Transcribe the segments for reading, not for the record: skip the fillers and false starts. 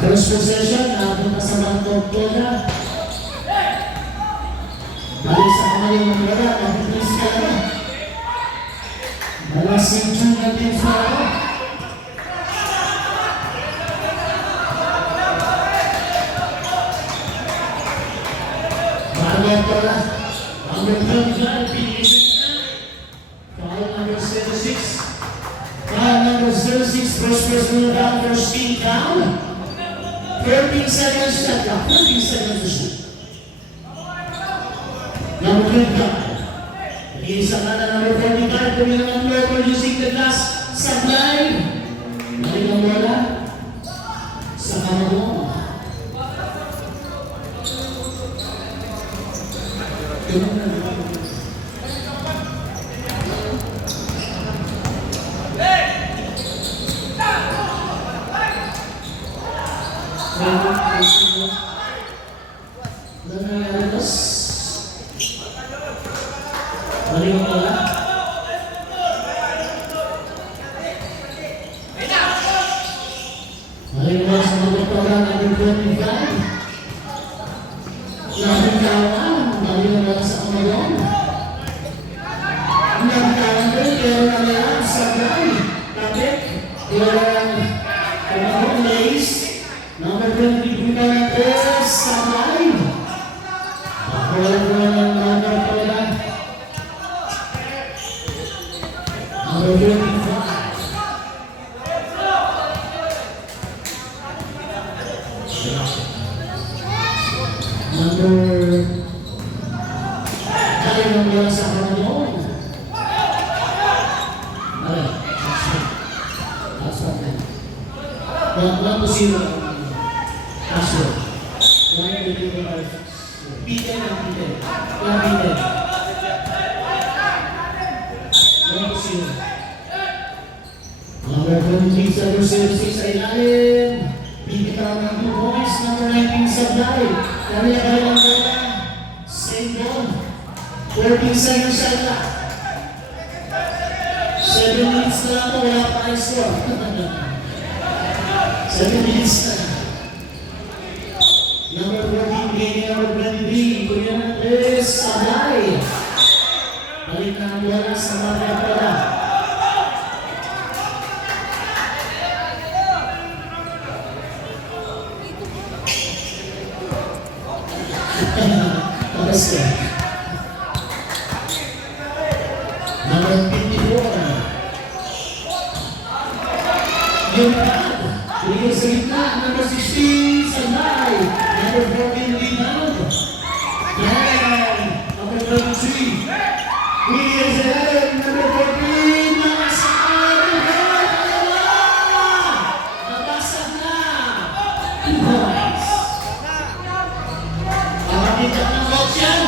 First possession, napunta sa Bangkok Bola. Balik sa kamay ng bola, napitis ka na. Malasing dyan natin sa ako. Bangkok Bola. Number 25, pinigil na. Foul number 06. Foul number 06, first personal down, first team down. 13 seconds shot clock, 13 seconds to shoot. Number 25. Isa ka na number 45, tumingin ang floor, producing the glass, sablay. Balik ang bola. Sa kamamo. Balik ang bola. Balik ang bola sa mga bola number 25. Nagkawan. Balik ang bola sa kamalong. Nagkawan rin. Pero naman sa gay. Kapit. Pero kamalong lace. Number 20 na natin sa gay. Bakawalan ko na ng number bola. Number 25. Kaya ng bola sa kamalong. That's right. 1-0. That's right. Peter and Peter. Peter. 1-0. Number 23, Number 06 sa ilalim. Bibitaw ng 2 points. Number 19, Sablay. Kaya ng bola. Same ball. 14 seconds shot clock. 7 minutes na lang po. Wala pa ang score. 7 minutes na. Number 14, gaining number 23. Kuya Andres, Sablay. Balik na ang bola sa mga bola. Pagkasya. Number 54. Yung pad. Bigay sa gitna. Number 16, Sablay. Number 14, rebound. Yan. Number 23. Bigay sa gitna. Number 14, nakasaan. Nabasag na. 2 points. Pakapita ng coach yan.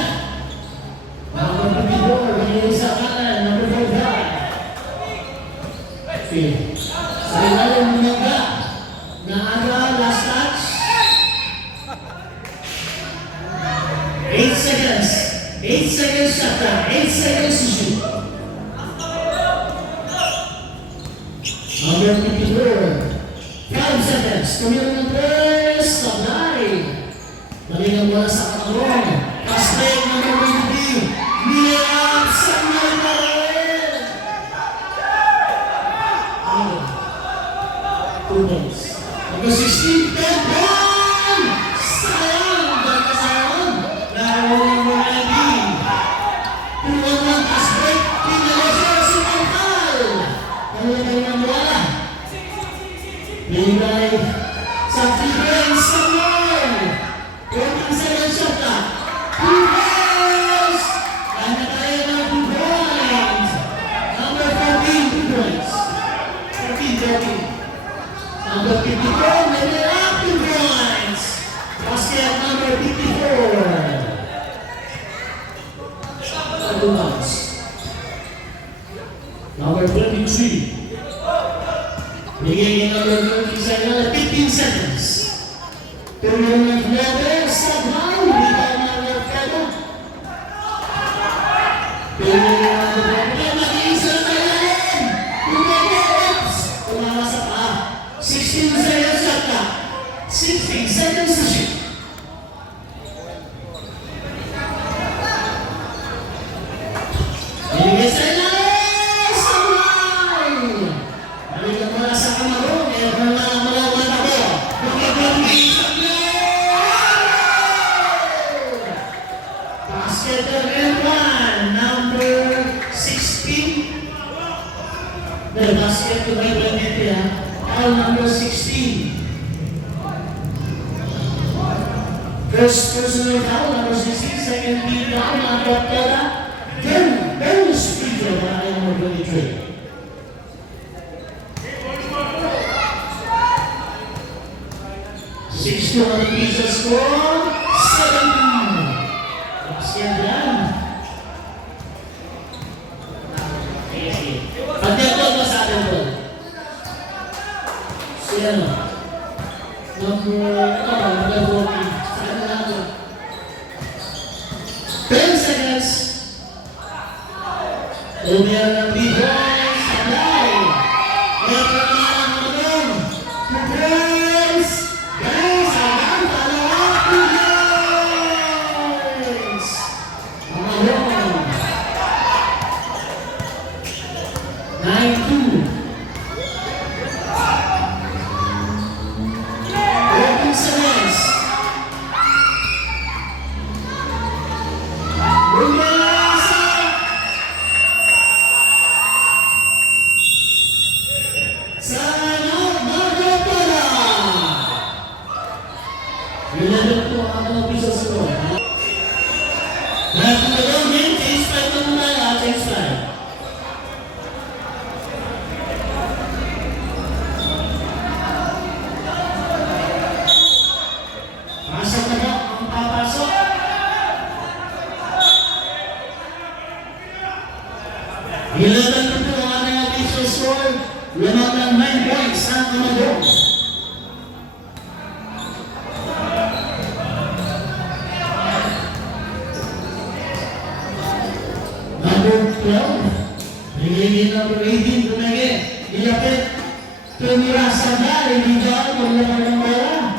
Number 54, bigay sa kanan. Number 45. Phil. Sa ilalim ng mga Naara, last touch. 8 seconds. 8 seconds shot clock. 8 seconds to shoot. Number 54. 5 seconds. Tumira ng press. Sablay. Balik ang bola sa katalong. Kastek number 23. Niyap sa Marmarel. 2 points. Number 16, Pedron! Sayang! Baka sayang! Laro ng mga 2-1 Kastek. Pinalasa sa Pangkal. Nalagay ng bola. Bigay sa Fidel Samuel. 14 seconds shot clock. 2 points! Kaya tayo ng 2 points. Number 14, 2 points. 14. Number 54, may up 2 points. Basket number 54. 2 points. Number 23. Bigay niya number 27, 15 seconds. Tulong ng Flores sa ball. Bigay number 7. Tulong ng number 7. Mag-iisa na yan. The basket to by Benitez. Foul number 16. First personal foul, number 16. Second team foul, number 10. Bonus free throw para kay number 23. 6-1 pieces score. 17. Basket yan. Pagdato ba sa atin po? Si ano? Number 14. Sa ano lang po? 10 seconds. Umiyar ng B-boys. Sabay. Meron na ang hanggang. B-boys. Guys, hanggang palawa. B-boys. Hanggang. 9-2. 14 seconds. Rumasa. Sana magpapala. 11 po ang mga piso score. Lahat ng gagawin, change 5 na muna. Change 5. Pasok na po ang papasok. Ilaban na po ang ating official score. Lamang ng 9 points ang Amador. Number 12. Bigay number 18. Tumege. Ilapit. Tumira sa dali. Ligaw. Maglaman ng bola.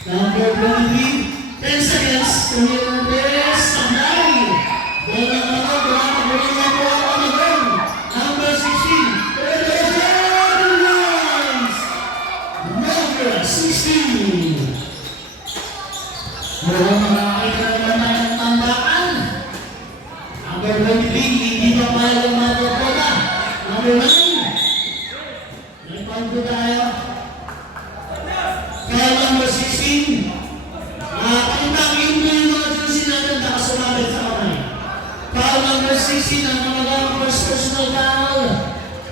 Number 23, 10 seconds, tumira ng press, sabay. Bola na ako, bola na po ako naman. Number 16, Perez. Number 16. Wala makakita naman tayo ng tambakan. Number 23, hindi pa pala ng mga bola. Number 9, may pagdo tayo. Kaya number 16, pakitakin mo yung mga juicy natin na kasulabit sa kamay. Foul number 16, ang mga first personal foul.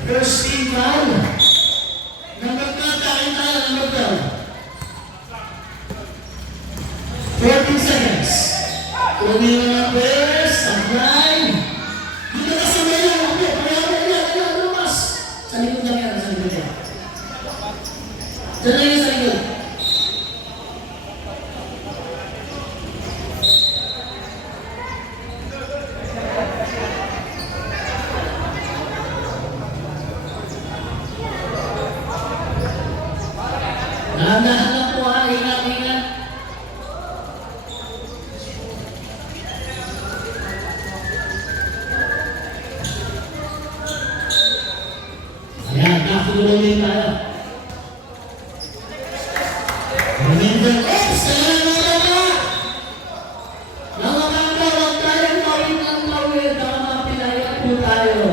First team foul. Number 12, takin tayo, number 12. 14 seconds. Tumira ng Perez, supply. Dito ka sa mayo, kaya lumas. Sa likod lang yan, sa likod yan. Diyan lang yan sa likod. Dahan-dahan po ha, ingat-ingat. Ayan, nakatulungin tayo. Remember, oops! Ayan na naman! Nakakanta, huwag tayong tawid ng tawid. Baka mapilayan po tayo.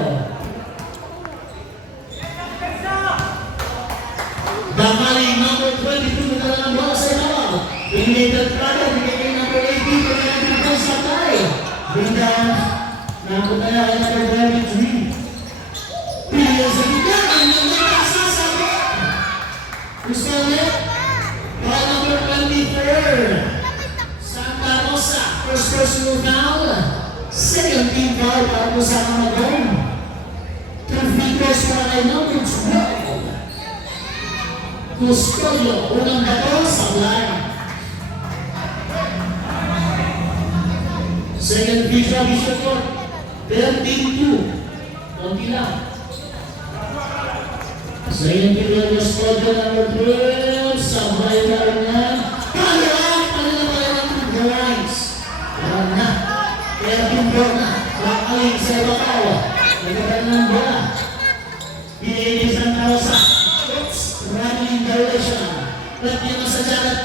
Damali, number 22 na lang bola sa ibabaw. Pinagdag tayo, bigay number 18, pinagdag tayo sa tayo. Bring down, nakutaya kay number 23. Pilihan sa gitna, ang nagkakasa sa bot. Gusto ulit? Ball number 24. Santa Rosa, first personal foul. Second team foul para po sa Amador. 2 free throws para kay number 12. Custodio, unang bato, sablay. Second free throw, Bishop Court. 13-2. Konti lang. Second free throw, Custodio, number 12. Sablay na rin yan. Palawag! Palala pa rin ang two lines. Alam na. Kaya pinbor na. Makaling sa ibabaw. Nagkaroon ng bola. Pinigil sa Rosa. Running direction. Ba't niya masadyagat?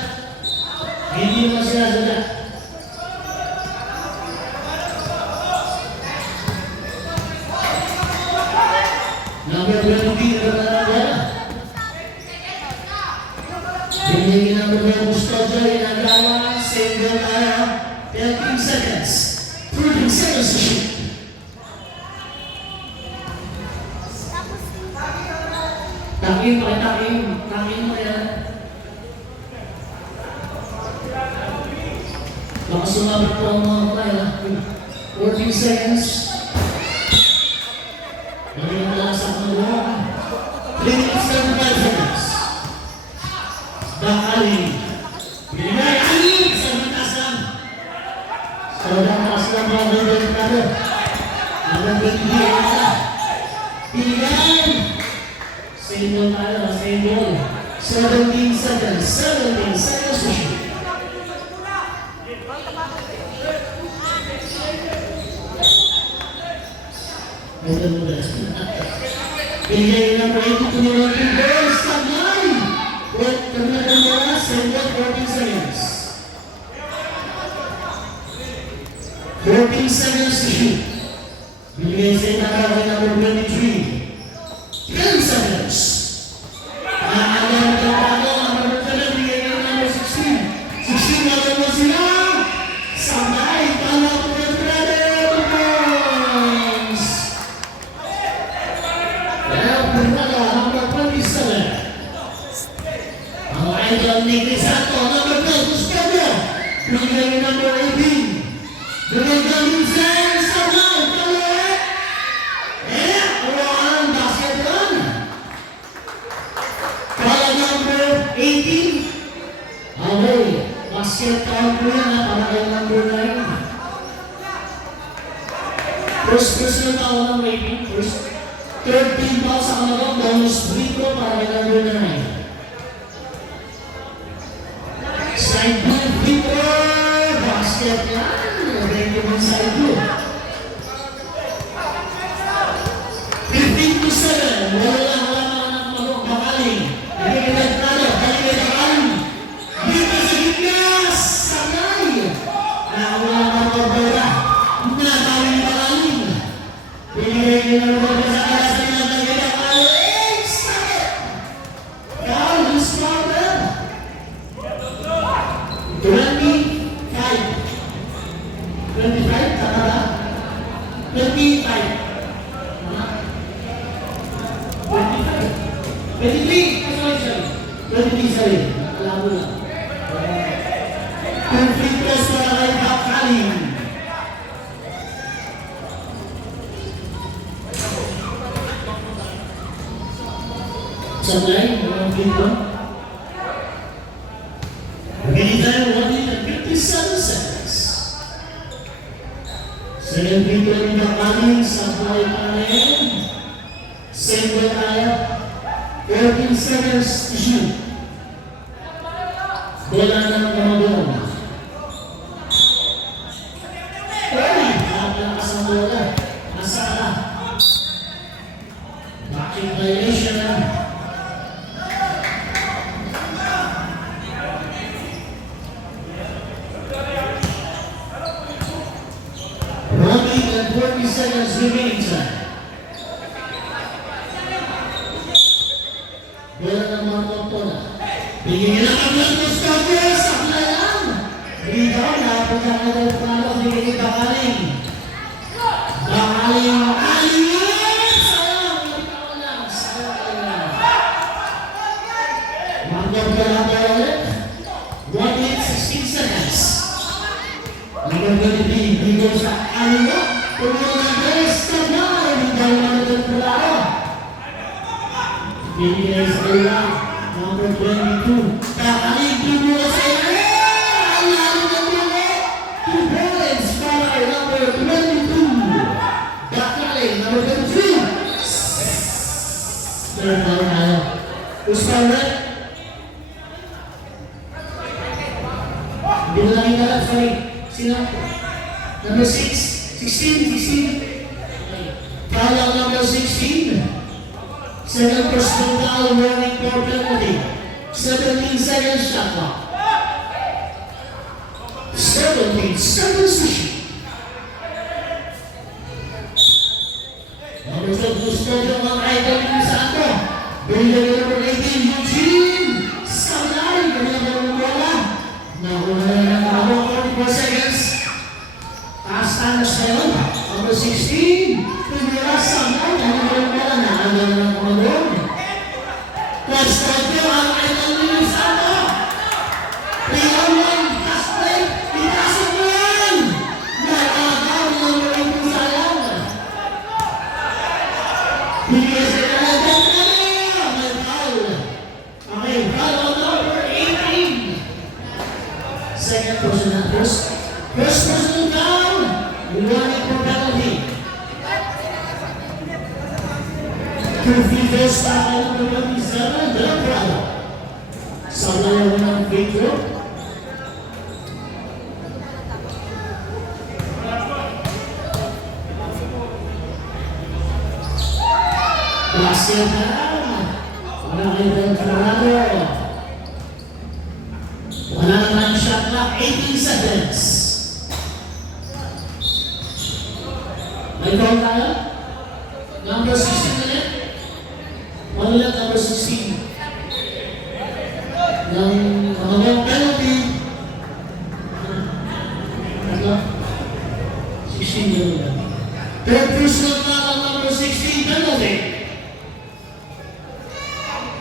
Hindi mo sinasadyak. Number 20, Ranada. Binigyan number 1, Mustafa, Inagawa, single kaya, 13 seconds. 13 seconds to shoot. Takin mo yan. Baka sumabit po ang mga kaya. 14 seconds. Balik na lang sa mga 3.75 seconds. Bakali. Binigay alin sa batas lang. Sa batas lang mga gagawin. Ang gagawin na. Binigay. Single tayo, single. 17 seconds. 17 seconds to shoot. Binigay na po ito tumulong yung goals. Taglay! Taglay na single 14 seconds. 14 seconds to shoot. Binigay sa itakawin number 23. 10 seconds. Number 7, binigay na number 16. 16 na mo sila. Sabay, tala po ng points. Well, Bernardo, number 27. Ang idol ni Crisanto, number 12, Gustavo. Binigay na number 18. Binigay na Vincent, sabay, tala. Basket count po yan para kay number 9. First personal foul ng rating. First 13 foul sa kanila. Bonus free throw para kay number 9. Side blue free throw. Basket yan. Ready mo side blue. 15 to 7. Wala lang anak mo. Bakaling. Bigay ka na. Balik ka na. Dito sa gitnas! Sanay! Nawala na ang bola. Natawin pa kaling. Pinigay na ang bola sa kaya sa pinagagay ng Alex! Sakit! Down, he's counted. 25. 25, tama ba? 25. 23. 23, sorry. Alam mo na. Complete press para kay Bakali. Sablay, walang dito. Ganitay, 157 seconds. Second dito ni Bakali, sablay pa rin. Single tayo. 14 seconds to shoot. Bola ng Kamadon. Nakalakas ang bola. Nasa ka. Backing violation. Running and 40 seconds remaining time. Bola ng Marcotola. Bigyan na ang mga Mustafa sa playan. Rebound na punta na daw palo. Bigyan ni Bakaling. Bakaling. Aliyah! Sayang. Nabitawan lang. Sayang. Marcotola ba ulit? 1 minute 16 seconds. Number 23. Bigyan sa Aliyah. Tumulong ang Grace. Tablay. Rebound na daw palo. Bigyan sa Aliyah. Number 22. Bakaling tumula sa iyo. Ang lalo ng mga 2 points para number 22. Bakaling, number 23. Third down tayo. Usman red. Hindi mo lang yung sorry. Sino? Number 6. 16. Foul ang number 16. Second personal foul, running for penalty. 17 seconds shot clock. 17 seconds to shoot. Number 12, Mustafa, mga idol Bigyan number 18, Eugene Sablay. Ganyan ang bola. Nakuha na ng ako, 44 seconds. Taas na sa yun. Number 16, Primera Sablay. Ganyan ang bola. Nakuha na ng kumagod. Plus 20 ang Idol Milisano. Priyaman, Castley, itasok mo yan. Nakakaw ng number 18 sayang. Bigyan sa kalagang na. May foul. Okay, foul on number 18. Second personal first personal down. Running for penalty. Confusion sa number 27, Del Prado. Sa layo ng free throw. Basket down. Wala kay Del Prado. Wala naman shot clock, 18 seconds. May call tayo? Number 16 ulit. Ulit number 16. Ng mga penalty. Ano? 16 yun lang. Third personal foul ang number 16 penalty.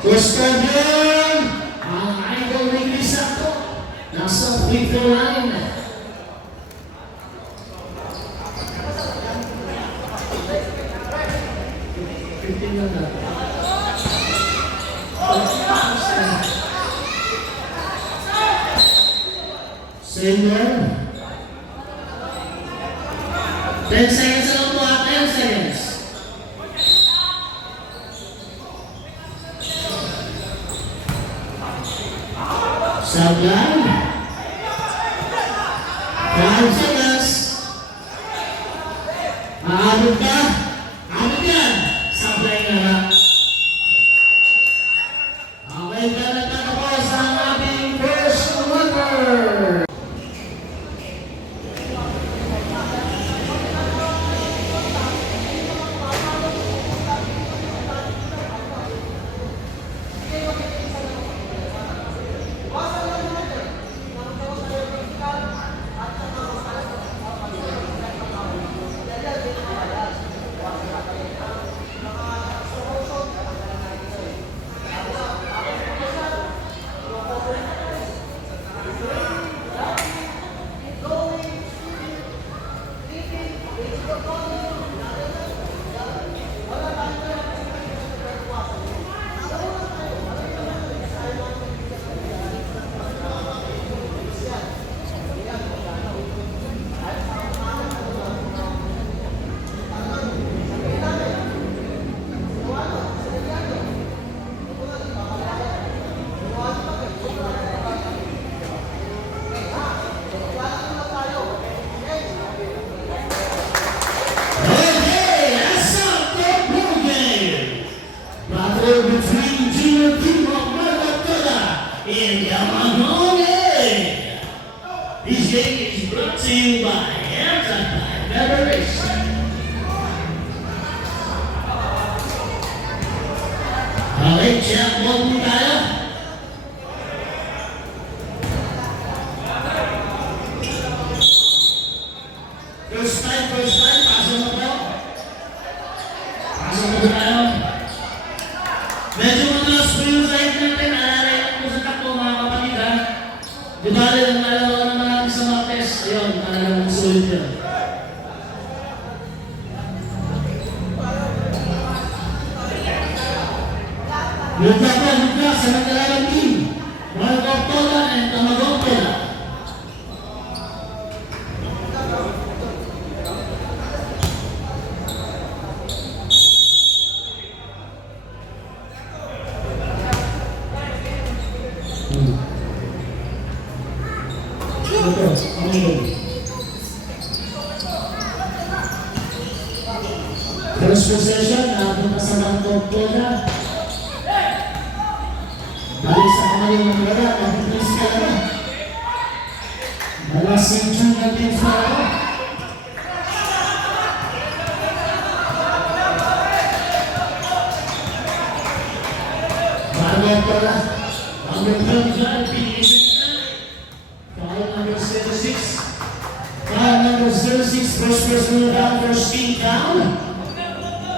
First down. Ang Idol Milisano. Nasa free throw line. Senior. 10 seconds lang po, 10 seconds. Sablay. 5 seconds. Aabot ka. Aabot yan. Sablay na lang. Okay, tatapos ang ating first quarter. Between Junior Team of Maratola and Yamanone. This game is brought to you by Amtrak Federation. Okay, check one po tayo. First time, pasok na po. Pasok na po tayo. Medyo matalas po yung side natin, naalala lang po sa takbo mga kapatid ha. Di ba rin ang nalawa naman natin sa mga test? Ayun, naalala lang sulit yun. Luka sa nagdalalang team. Marco Tola and Tamagong Tola. First possession, napunta sa Marco Tola. Balik sa kamay ng mga napitis ka na. Malasing tune natin sa ako. left bola. Number 25, Pilipinas. Foul number 06. Foul number 06, first personal foul, first team foul.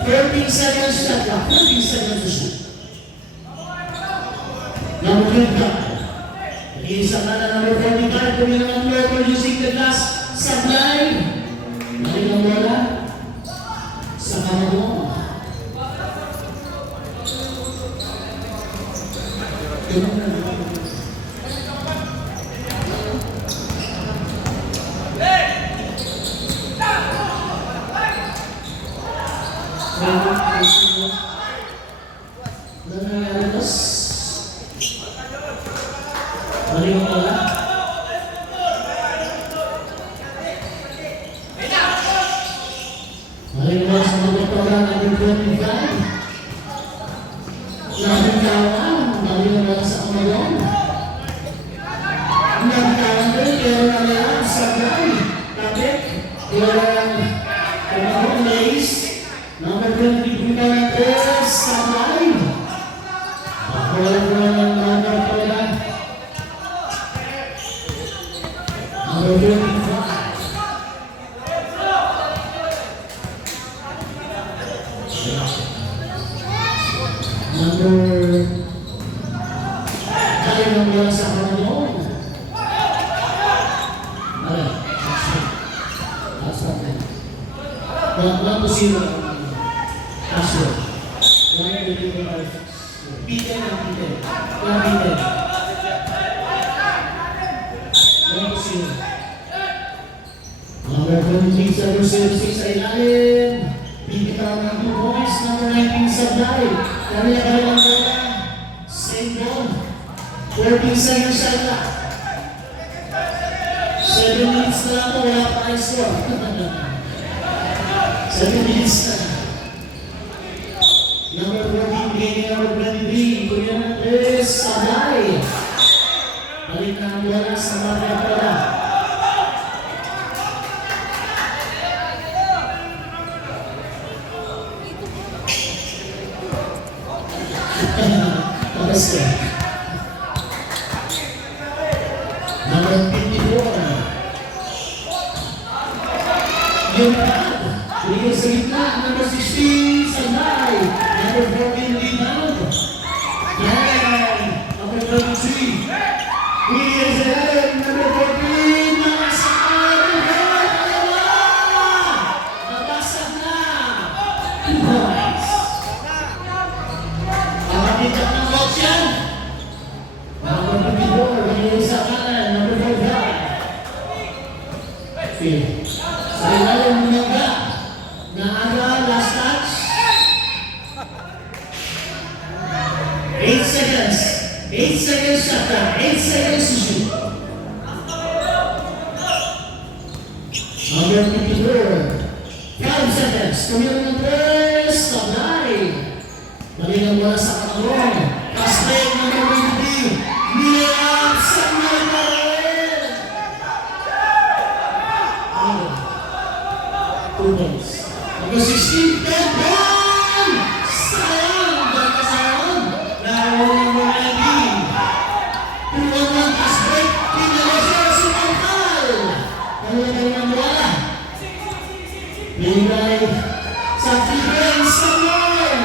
13 seconds shot clock, 13 seconds to shoot. Number 25. Isang na number 45, tumingin ang floor producing the glass. Sablay. Nakin ang bola. Sa kamamo. Balik ang bola. Balik ang bola sa mga bola number 25. Nagkawan. Balik ang bola sa kamalong. Nagkawan din. Pero nalang Sablay. Kapit. Ilang kamalong Lace. Number 23 na natin. Sablay. Balik ang bola ng number 5. Number 25. Kaya ng bola sa kamalong. That's right. 1-0. Ashford. 1-0. Peter and Peter. 1-0. Number 23 sa Reserve 6 ay lalim. Bibitaw ng 2 points. Number 19 Sablay. Kaya ang bola. Same ball. 14 seconds shot clock. 7 minutes na lang po. Wala pa ay score. 7 minutes na. Number 14 gaining number 23. Kuya Mendes Sablay. Balik na ang bola sa mga bola. Number 54. Yung pad. Bigay sa gitna. Number 16. Sablay. Number 14. Rebound. Yan. Number 23. Bigay sa gitna. Number 14. Nakasaan. Nabasag na. 2 points. Nakapitap ng box yan. Number 54. Bigay sa kanan. Number 45. Phil. Sa ilalim ng mga Naaga, last touch. 8 seconds. 8 seconds shot clock. 8 seconds to shoot. Number 54. 5 seconds. Kumilang ng press. Sablay. Balik ang bola sa katalong. Kasbay number 23. Niyap. Sablay pa rin. 2 points. Number 16, Pedron! Sayang! Baka sayang! Naroon mo na din. Puwan ng kasbay, pinalasa sa pangkal. Nalagay ng bola. Bigay sa Fibren Sablay.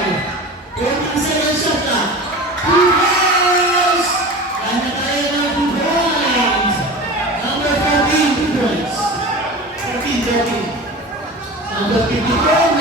14 seconds shot clock. 2 points! Kanya tayo ng 2 points. Number 14, 2 points. 14. Number 54,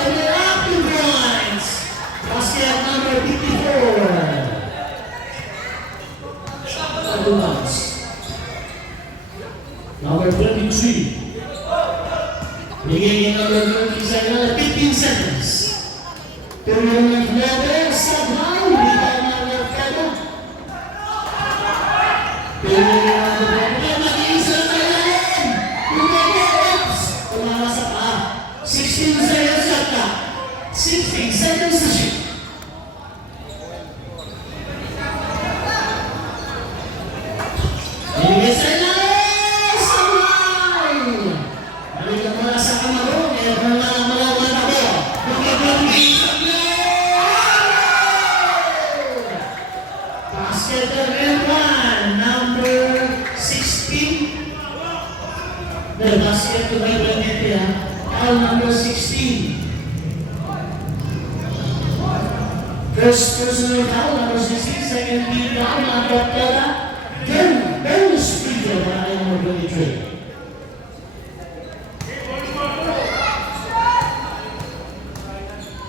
personal foul, number 16, second team foul, number 10, bonus free throw para kay number 23.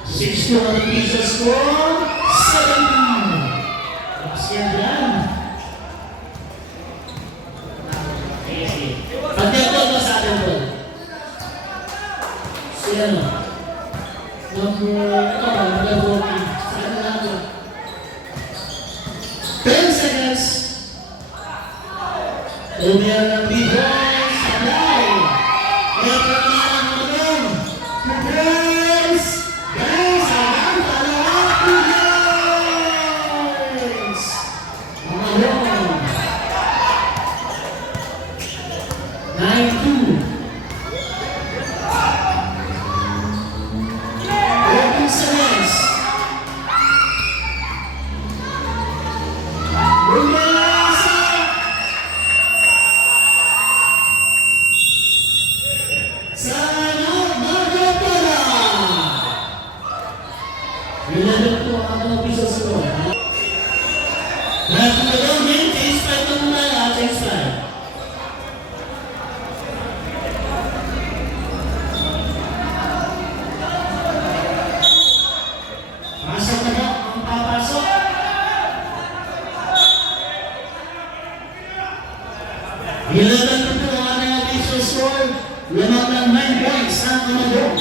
61 pieces score, 17. Tapsiyan dyan. Pagdato ba sa atin po? Si ano? Number 14. Sa ano lang po? 10 seconds. Lumiyan ng B-boys. Sabay. Kaya pa naman ang mga B-boys. Guys, hanggang dalawang B-boys. Mga long. 9-2. 14 seconds. Rumasa. Sana magpapala. Ilan po ang mga piso score. Lahat ng gagawin, change 5 na muna. Change 5. Pasok na po ang papasok. Ilan na po ang mga piso score. Lamang ng 9 points ang Amador.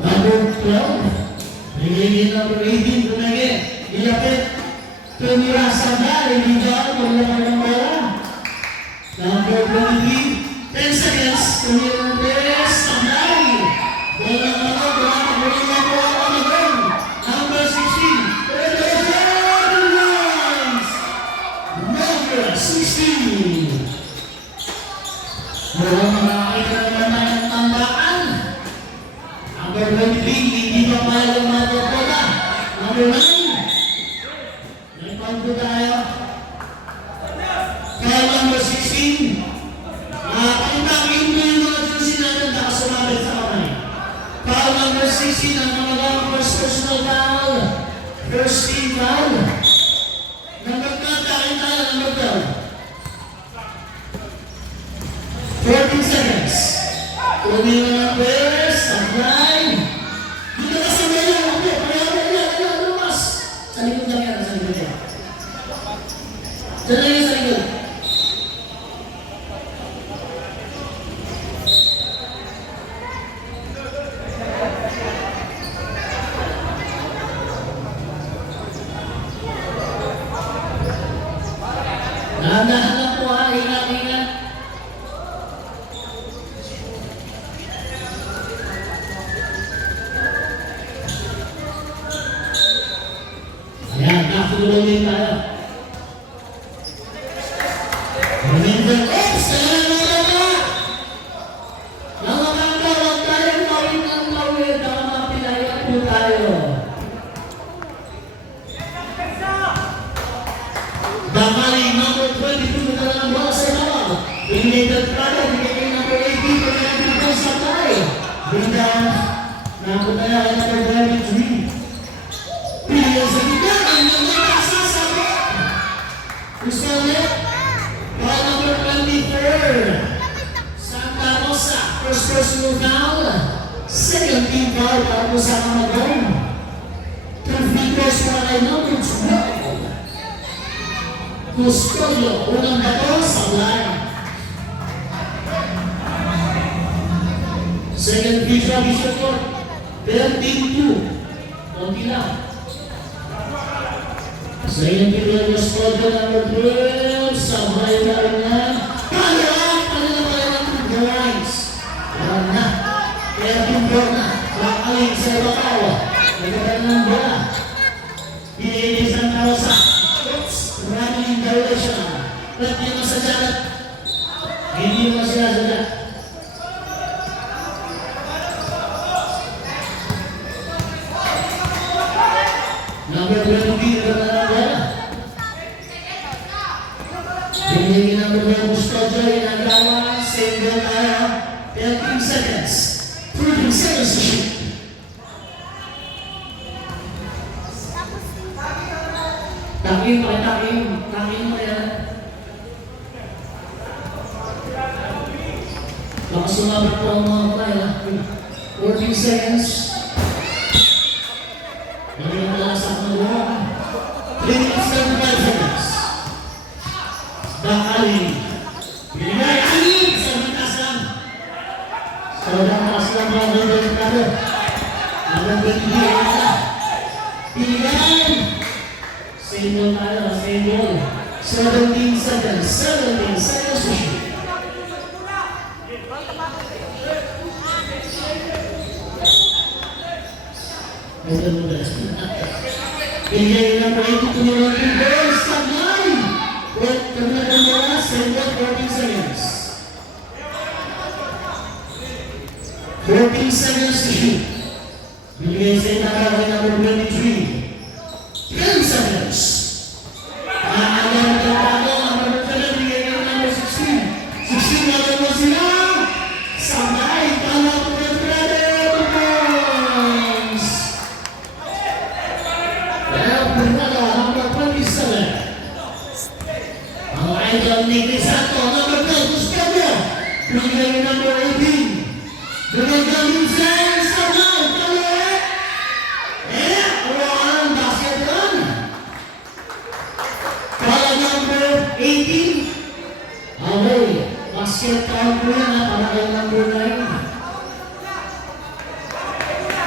Number 12. Bigay number 18. Tumagi. Ilapit. Tumira sa dali. Ligaw. Paglaman ng bola. Number 23. 10 seconds. Tumira ng press. Sa dali. Bola ng mga. Bola ng mga. Number 16. Number 16. Mukhang makakita naman ng tambakan. Number 23, hindi pa mayroong matapola. Number 9. May panto tayo. Kaya number 16. Pakitakin mo yung mga juicy natin na sumabit sa kamay. Kaya number 16 ang mga first personal foul. First team foul. Number 12, takin tayo, number 12. 14 seconds. Tumira ng players, supply. Dito ka sa mga yan, okay. Pareha, lumas. Sa likod lang yan, sa likod yan. Diyan lang yan sa likod. Dahan-dahan lang po ha, ingat-ingat. Ayan, nakatulungin tayo. Remember, oops! Ayan na naman! Nangamanda, huwag tayong tawid ng tawid. Baka mapilayan po tayo. Damali, number 22 na lang bola sa ibabaw. Eliminated product, bigay number 18 for the Antipas Supply. Bring down, nakutaya ay number 23. Pilihan sa gitna, ang nagkakasa sa bot. Gusto ulit? Ball number 24. Santa Rosa, first personal foul. Second team foul para po sa Amador. 2 free throws para kay number 12. Custodio, unang bato sa line. Second free throw, Bishop Court. 13-2. Konti lang. Second free throw, Custodio, number 12. Sabay na rin yan. Panila ng Grimes. Alam na. Kaya timbor na. Makaling sa ibabaw. Nagkaroon ng bola. Pilihan sa Rosa. Running in direction. Ba't niya masadyalat? Hindi mo sinasadya. Number 20, ito na lang bola. Binigyan number 1, Custodio, inagawa, single tayo. 13 seconds. 13 seconds to shoot. Takin mo mo yan. Baka sumabit po ang mga kaya. 14 seconds. Hindi mo lang sa mga 3.75 seconds. Bakaling. Binigay aling sa batas lang. Sa batas lang mga gagawin. Ang gagawin na. Binigay. Single tayo, single. 17 seconds. 17 seconds to shoot. Bigay na po ito tumulong yung goals sa line. Kamilagay mo na, single 14 seconds. 14 seconds to shoot. Bigay sa itakawin number 23. 10 seconds. Number 7, bigay na number 16. 16 na mo sila. Sabay, tala po ng points. Well, Bernardo, number 27. Ang idol ni Crisanto, number 12, Gustavo. Bigay na number 18. Bigay na Vincent, sabay, tala. Basket run. Para number 18. Okay. Basket count po yan para kay number 9.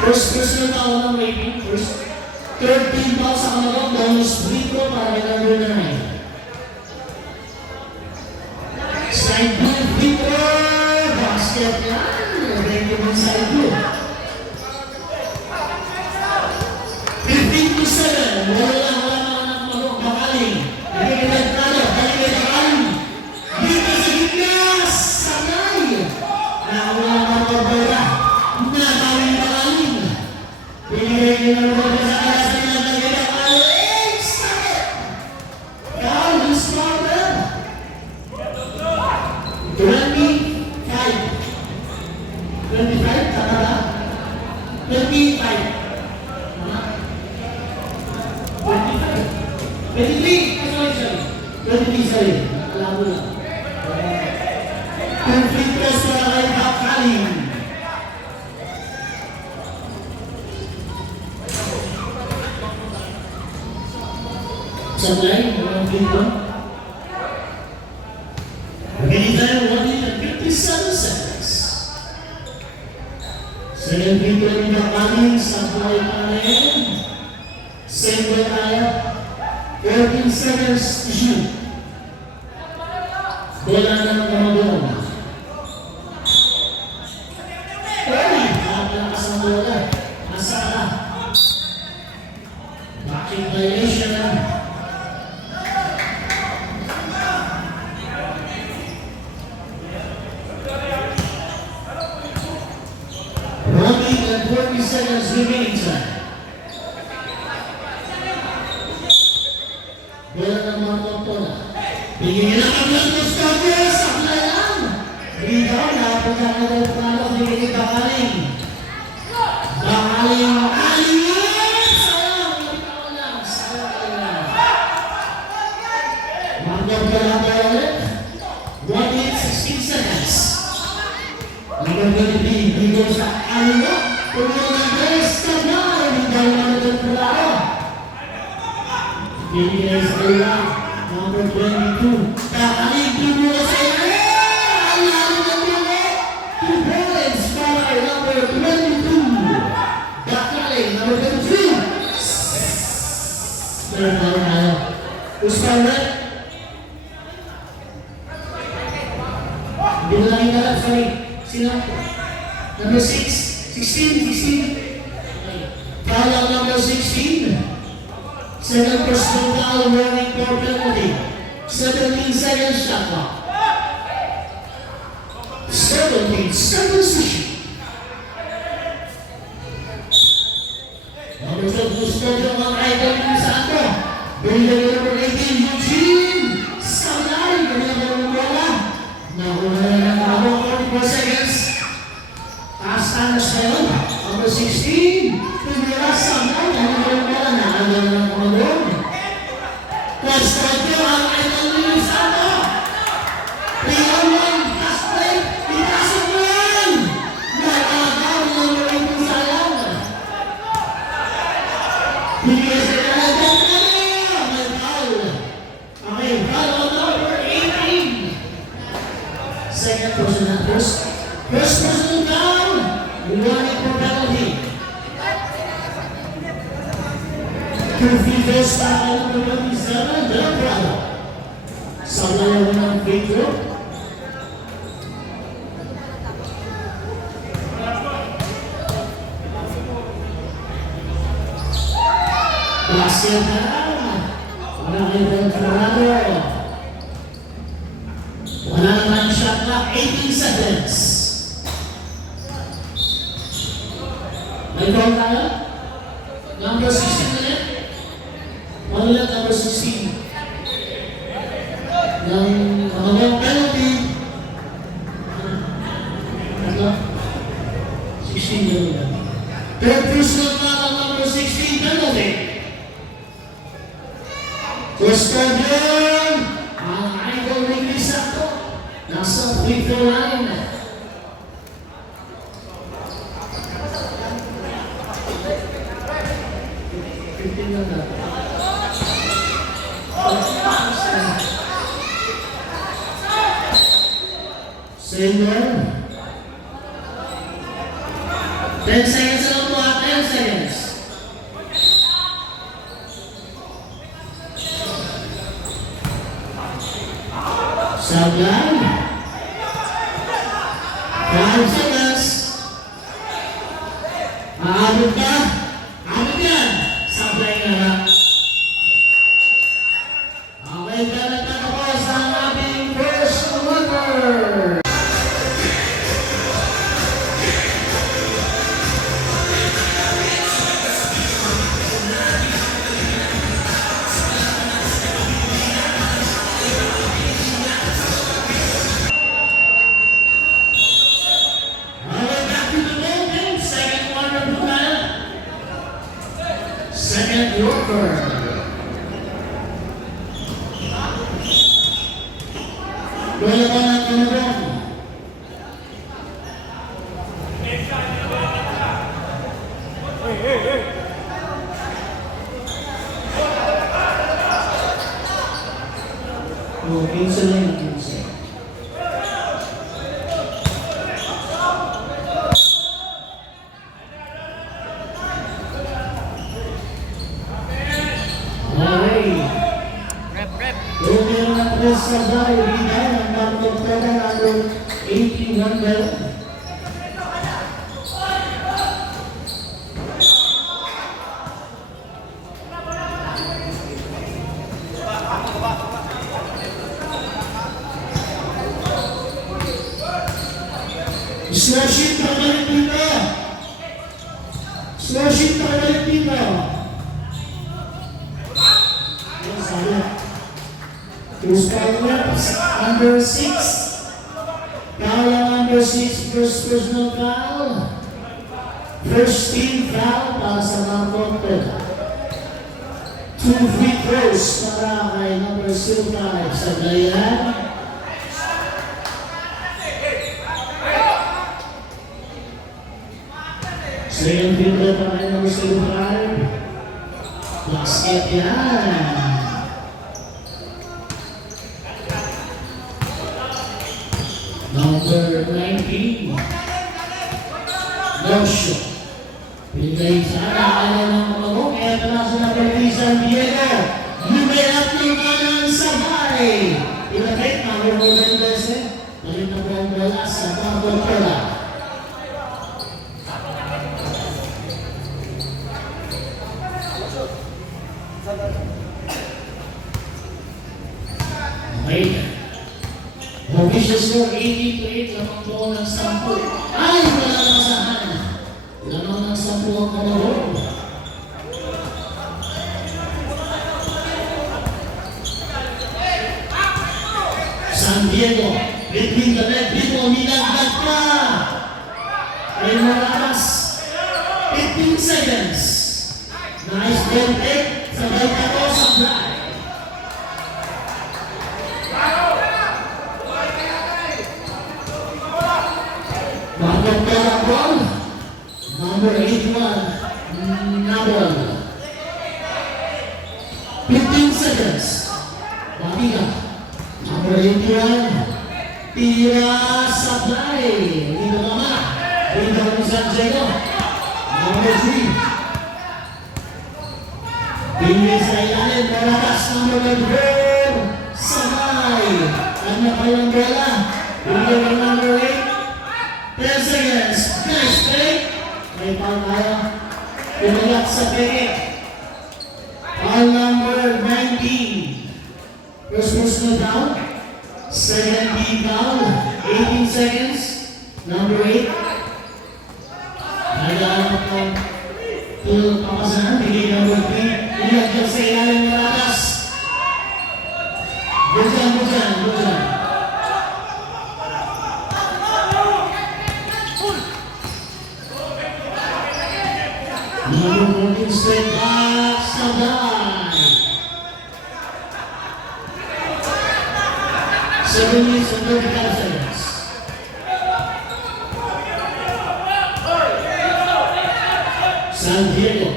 First na tao ng rating. First. 13 pa sa kanila. Bonus free throw para kay number 9. Side blue free throw. Basket yan. Ready mo side blue. 15 to 7. Wala na anak mo. Bakaling. Hindi ka nagtalo. Balik ka bakaling. Dito sa gitna. Sanay. Nakawala na pabala. Nakawin bakaling. Pinigay ka na naman sa kalasan na nagay bakaling. Sakit. Down. Who's smarter? 25. 25. Tama ba? 25. 23, sorry. Alam mo na. 23 plus para kay Bakaling. Sablay, walang dito. Ganito tayo, 157 seconds. Second dito ni Bakaling, sablay pa rin. Single tayo. 14 seconds to shoot. Bola ng Kamadon. Nakapalakas ang bola. Nasa ka. Backing violation. Running and 40 seconds remaining time. Bola ng mga Tortola. Bigyan na kami ng Gustavo sa playang. Rebound na punta na daw palo. Bigyan ni Bakaling. Bakaling. Sayang. Nabitaw lang. Sayang. Magdang pala ba ulit? 1 minute 16 seconds. Number 23. Bigyan sa Alino. Tumulong ng Gustavo. Rebound na daw palo. Bigyan sa Alino. Number 22. Bakaling tumulong sa Alino. Ang lalo ng mga 2 points para number 22. Bakaling, number 23. Pero tayo. Gustavo. Hindi mo lang hinalap, sorry. Sino? Number 6. 16. Kala number 16. Second personal foul, running for penalty. 17 seconds shot clock. 17 seconds to shoot. Number 12, Gustavo, mga idol ni Santo. Bigyan ni number 18, Eugene. Sanay, ganyan ang bola. Nakuha na ng ako. 16. Tumira sa mga mga na ano ng kumulong. Constante ang kanyang nilisama. Riyaman, Castley, ipasok mo yan! Nakagaw ng mga sayang. Bigyan sa kalagang na may foul. Okay, foul on number 18. Second personal first personal down. Running for penalty. Two free throws para number 27, Del Prado. Sa dalawa ng free throw. Basket na. Running Del Prado. Wala naman shot clock, 18 seconds. May ball tayo? Number 16 ulit? Ulit, number 16. Ng mga penalty. Ano? 16 yun ulit. Third personal foul ang number 16 penalty. Custodian! Ang idol ni Crisanto. Nasa free throw line. Sender. 10 seconds lang po, 10 seconds. Sablan. 5 seconds. Aabot ka? Aabot yan! Sablay na lang. Okay, tatapos ang ating first quarter. Second Yorker. Bola pa ng Cameron. Oh, 15 lang yung 15. Sabay, bigay ang bagong pera ng 1800. Slashing pabalik dito. Slashing pabalik dito. Number 6. Foul number 6, first personal foul. First team foul para sa mga kontra. 2 free throws para kay number 05 sa Gayan. Second free throw para kay number 05. Basket yan. Number 19. No shot. Pinagay sana kaya ng mga kaya pala sa number 3 San Diego. Lumayap ng kanan sabay. Ilagay number 11. Palit na po ang bola sa bagong pala. Okay. Official score 80-8, lamang po ng 10. Ay, wala na masahan. Lamang ng 10 ang kalahon. San Diego, between the net, dito, nilagdag pa. Ay, malakas. 15 seconds. Nice ball take. Sabay ka ko sa fly. Bakit ka lang ball? Number 81. Nabol. 15 seconds. Babi ka. Number 81. Tira sa fly. Dito naman. Dito ni Santiago. Number 3. Bilis sa ilalim. Marakas number 4. Samay. Ano pa yung bola? Bigyan ng number 8. 10 seconds. Nice break. May foul tayo. Pumalat sa break. Foul number 19. First personal down. Second team foul. 18 seconds. Number 8. Nagaanap ng tulong papasahan. Bigay number 3. Ilagyan sa ilalim ng atas. Bujan. Number 14 straight back. Sabay. 7 minutes and 35 seconds. San Diego.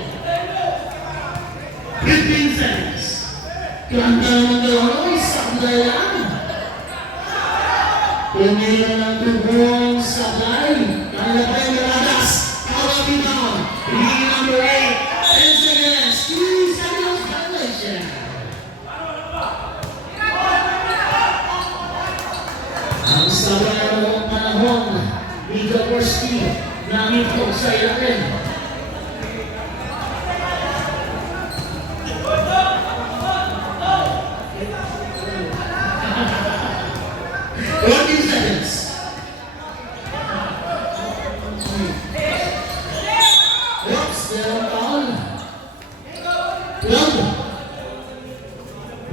15 seconds. Ganda ng gawin. Sablay lang. Pumila ng tubong. Sablay. Nalabay ng atas. Kawabing down. Bigay number 8. 10 seconds. 2 seconds violation. Ang sablay ng panahon. Liga Worski. Nangito sa ilalim.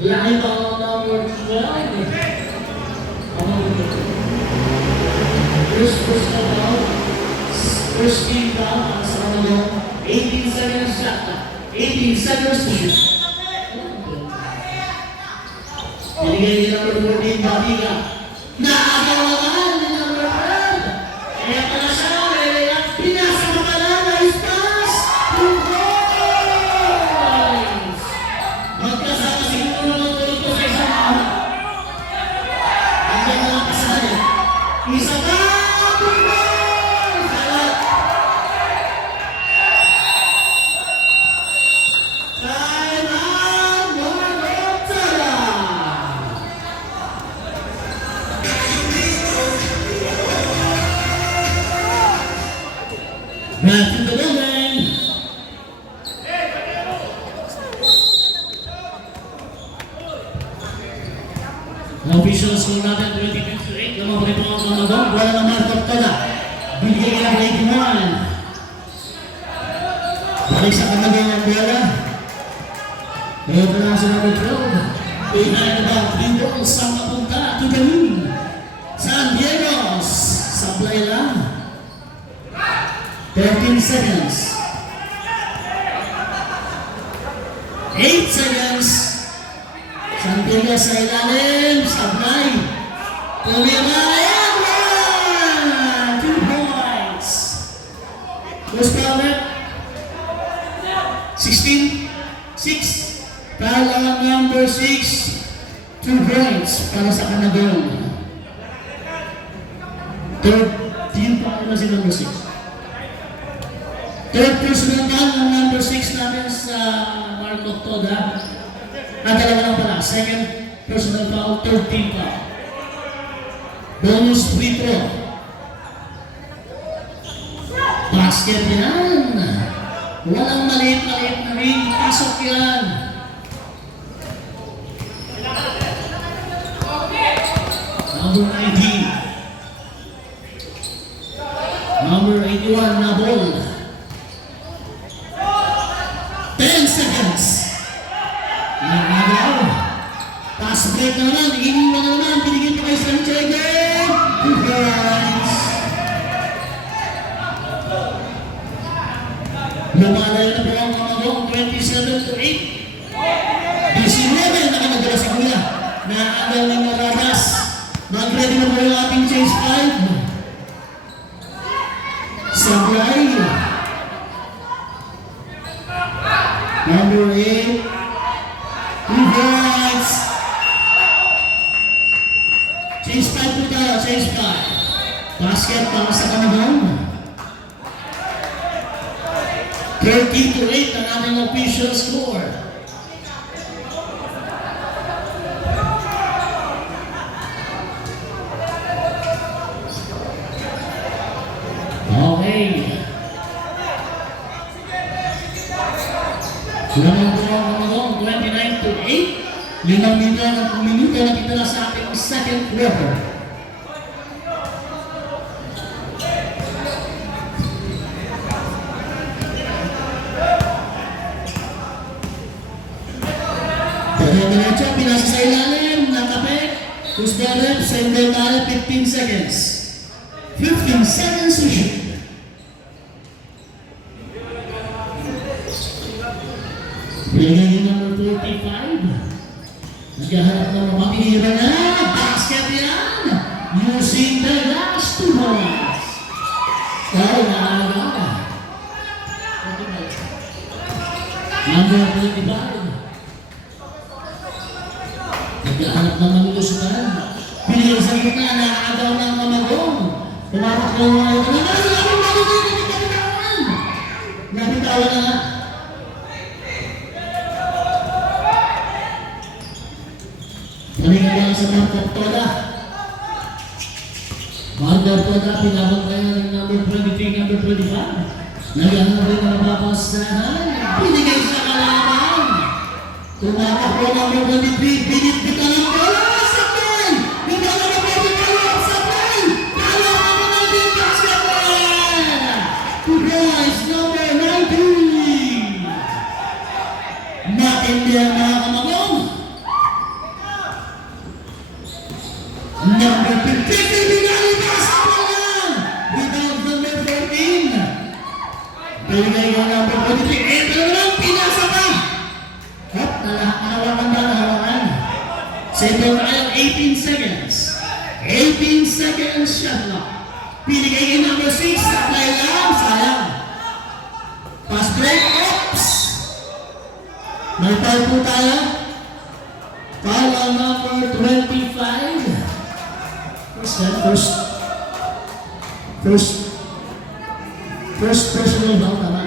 Line ball number 12. First team down. Sa kanila. 18 seconds shot. 18 seconds to shoot. Binigay ni number 14, Babiga. Naagaw naman ni number 12. Kaya pala siya. Pinasa mo pala. Nice pass. 2 points. Magkasama siguro ng tulog ko sa isang araw. Ang ganda ng pasahan. Isa pa. 2 points. Time out. Montana. Back to the building. Ang official score natin 20-8. Lamang pa rin po ang mga doon. Wala naman Montana. Bigay ka ng 81. Balik sa kanagay ng bola. Ito na sa number 12. Behind about 3 balls ang napunta to the win. San Diego. Sablay lang. 13 seconds. 8 seconds. Santiago sa ilalim. Sablay. Pumimayan. 2 points. First power. 16. 6. Kala number 6. 2 points para sa Kanagong. Third team pa na si number 6. Third personal foul ng number 6 natin sa Marco Toda. Dalawa lang pala. Second personal foul, third team foul. Bonus free throw. Basket yan. Walang maliit-maliit na ring. Pasok yan. Number 19. Number 81 na ball. 10 seconds. Nagaw. Pass break na naman. Iniwan na naman. Pinigil pa kay Santiago. 2 points. Lumalayo na po ang Kamagong, 27 to 8. 19 na kanagala si Kuya. Naagal ng Maradas. Mag-ready na po yung ating chase 5. Sablay. Number 8. 2 points. Chase 5 po tayo, chase 5. Basket para sa Kamagong. 13 to 8 ang aming official score. Okay. Lamang po ang Kamagong, 29 to 8. 5 minuto na kita na sa ating second quarter. Diretso, pinasa sa ilalim, nakapek, Kusberep, sender tayo, 15 seconds. 15 seconds to shoot. Bigay yung number 45. Naghahanap ng mapihira na, basket yan! Using the last 2 points. Kaya naalaga. Number 25. Nagkahanap ng malusutan. Pinili sa gitna, nakagaw ng Kamagong. Tumatak ng mga ito. Nabitawan na nga. Palingan lang sa Marco Toda. Marco Toda, pinabang tayo ng number 23, number 25. Naghahanap rin na nababasahan. Pinigay sa kalaban. Tumatak po number 23, binit-bitan ang bola, sabay! Bigala na po bigala, sabay! Tala ka mo na din, basketball! To guys, number 19! Matindi ang mga Kamagong. Number 15, binali basketball lang! Without number 14. Binigay yung number 23, ito naman, pinasa pa! Hop, nahawakan ba? Nahawakan. Center tayo, 18 seconds. 18 seconds shot clock. Pinigay yung number 6, supply lang, sayang. Pass break, oops! May foul po tayo. Foul on number 25. First personal foul, tama.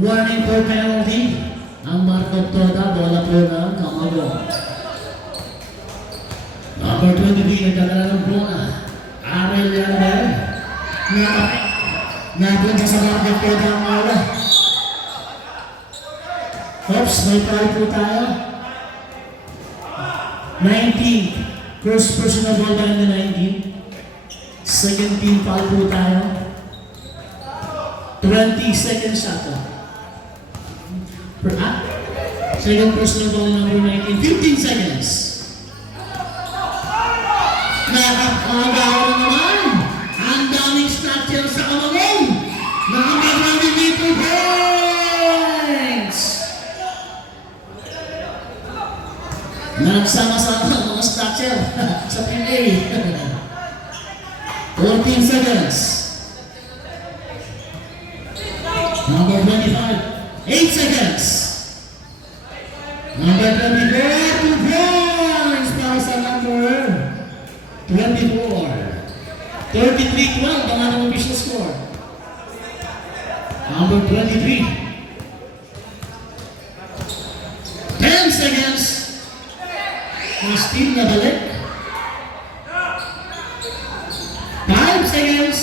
Warning for penalty. Ang Marco Toda, bola po ng Kamagong. Number 23, nagkakala ng bola. Arel Yanabel. Napunta sa Marco Toda ang bola. Oops, may foul po tayo. 19. First personal foul by the 19. Second team foul po tayo. 20 seconds shot clock. Second personal foul number 19, 15 seconds. Nakakagawa na naman. Ang daming snatcher sa Kamagong. Nakamarami dito points. Nagsama-sama ang mga snatcher sa PA. 14 seconds. Number 25, 8 seconds. Number 24, 2 points para sa number 24. 33-12 ang ating official score. Number 23. 10 seconds. Steal na balik. 5 seconds.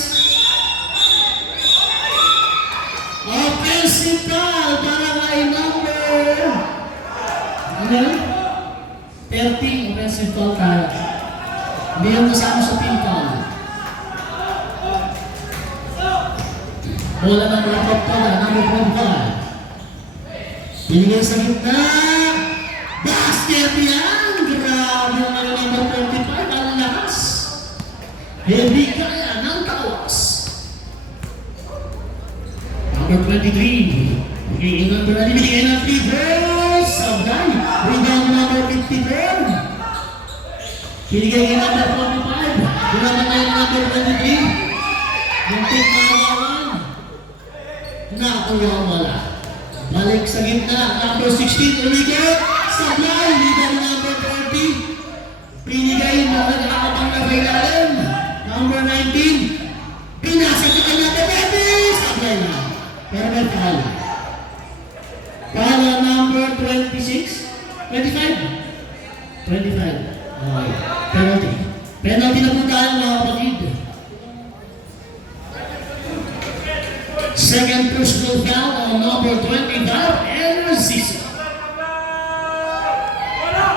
Offensive foul para kay number 13 offensive foul tayo. Hindi yung kasama sa team foul. Bola ng Marco Toda, number 25. Binigay sa gitna. Basket yan! Grabe ang number 25. Ang lakas. Hindi kaya ng tawas. Number 23. Bigay number 3. Bigay ng 3 balls. Sabay. Rebound number 54. Binigay ng number 45. Gunaman na yung number 23. Muntik na awawan. Nakuha wala. Balik sa gitna. Number 16. Umigot. Sabay. Rebound number 40. Binigay na nagkakapang na kailalim. Number 19. Pinasa kita natin. Sabay na. Pero may foul. Foul number 26. 25. 25. Okay. Penalty. Penalty na po tayo mga kapatid. Second personal foul on number 25. And Cesar.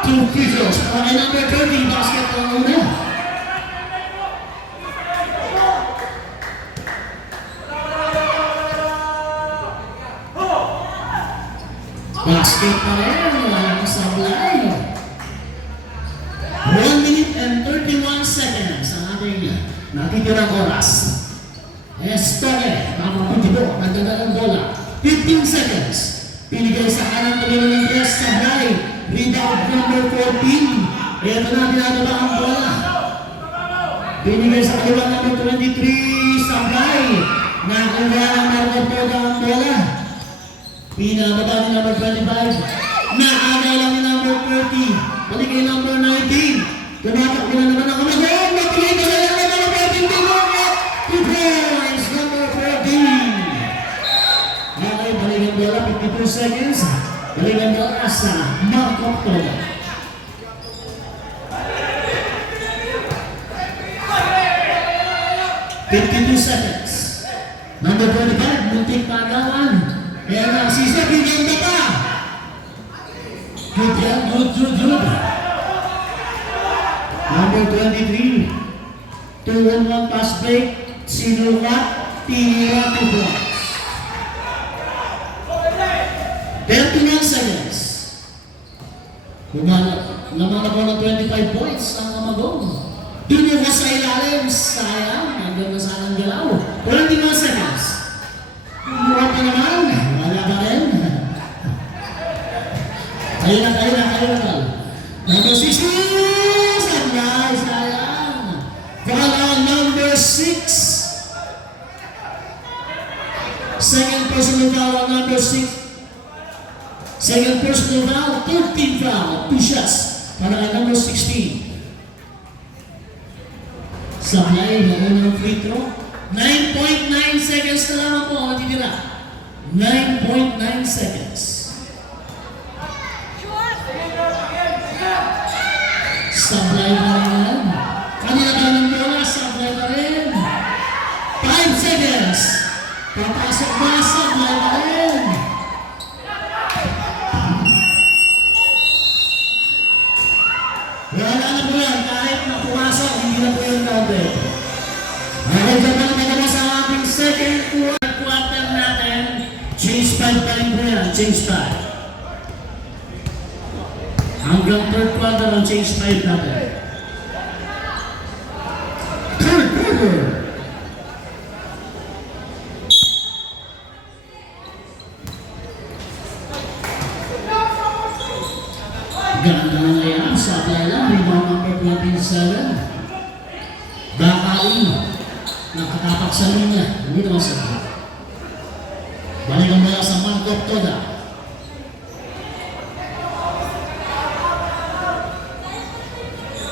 2 free throws. Okay, number 30. Basket ang una. Basket pa rin, walang sablay. 1 minute and 31 seconds ang ating natitirang oras. Estoque, makapagpitibo, nagdadaan bola. 15 seconds. Pinigay sa kanan tuloy ng press, sablay. Rebound number 14. Ito na pinadaba ang bola. Pinigay sa kaliwa number 23, sablay. Nakuha ang markatoda ang bola. Pinababa ni number 25. Naagay lang ni number 30. Balik kay number 19. Tumatak na naman ang kamagong. Napilay ka na lang ng number 14. Tumulong. 2 points, number 14. Okay, balik ang bola. 52 seconds. Balik ang bola sa Marco October. $52 seconds. Number 25, muntik pagawan. Kaya na, Cesar, bigyan ka pa! Good yan, good. Number 23, 2-on-1 pass break, sinulat, tinira, 2 points. 39 seconds. Naman ako ng 25 points ang kamagong. Doon ka sa ilalim, sayang, hanggang na sanang galaw. 21 seconds. Mura pa naman, wala pa rin. Ayun na. Number 16, sablay, sayang. Foul number 6. Second personal foul on number 6. Second personal foul, 13 foul, 2 shots. Para kay number 16. Sablay, unang free throw. 9.9 seconds na lang po ang matitira. 9.9 seconds. Sablay na rin. Kanina ka ng bola, sablay na rin. 5 seconds. Papasok ba, sablay na rin. Wala na po yan. Kahit na pumasok, hindi na po yung number. Okay, dyan na sa ating second quarter natin. Change 5 pa rin po yan. Change 5. Hanggang third quarter ang change 5 natin. Third quarter. Ganda ng layup. Sablay lang. Rebound number 27. Bakain. Nakatapak sa linya. Hindi naman sa balik ang bola sa Marco Toda.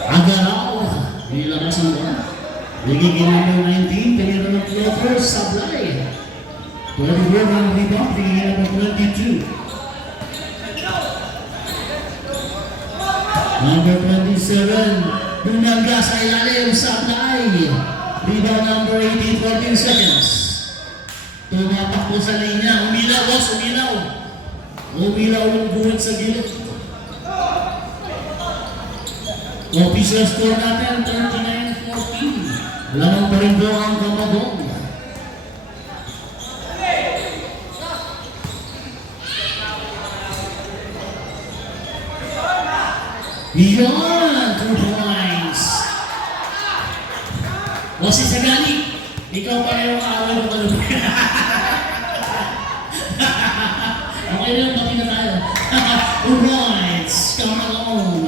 Agaraw. Nilabas ang bola. Ligigin number 19. Pinira ng floater. Sablay. 24 ang rebound. Ligigin number 22. Number 27. Bunangga sa ilalim. Sablay. Rebound number 18, 14 seconds. Tumapak po sa linya. Umilaw, boss. Umilaw. Umilaw yung buwan sa gilid. Official score natin, 39-14. Lamang pa rin po ang kamagong. Yan! 2 points. O si Sagani, ikaw pa rin ang awal ng kalupin. Okay na yung pati na tayo. Alright, come along.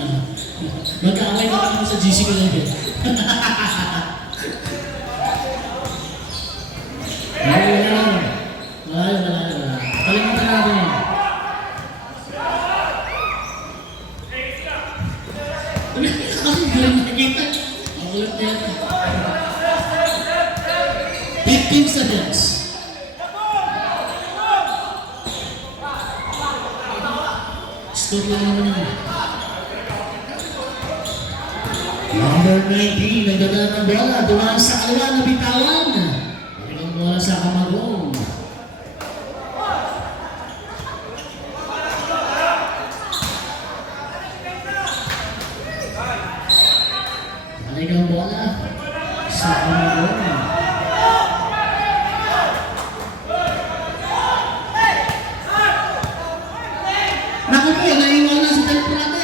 Magkaaway ka naman sa GC ko lang yun. Wala. Kalimutan natin yun. Kasi galing nakikita. Ang ulit na yan. 15 seconds. Stop lang naman yun. Number 19, nagdadala ng bola. Dumaan sa kaliwa, nabitawan. Balik ang bola sa Camagong. Balik ang bola sa Camagong. Naku po, naiwan na si Del Prado.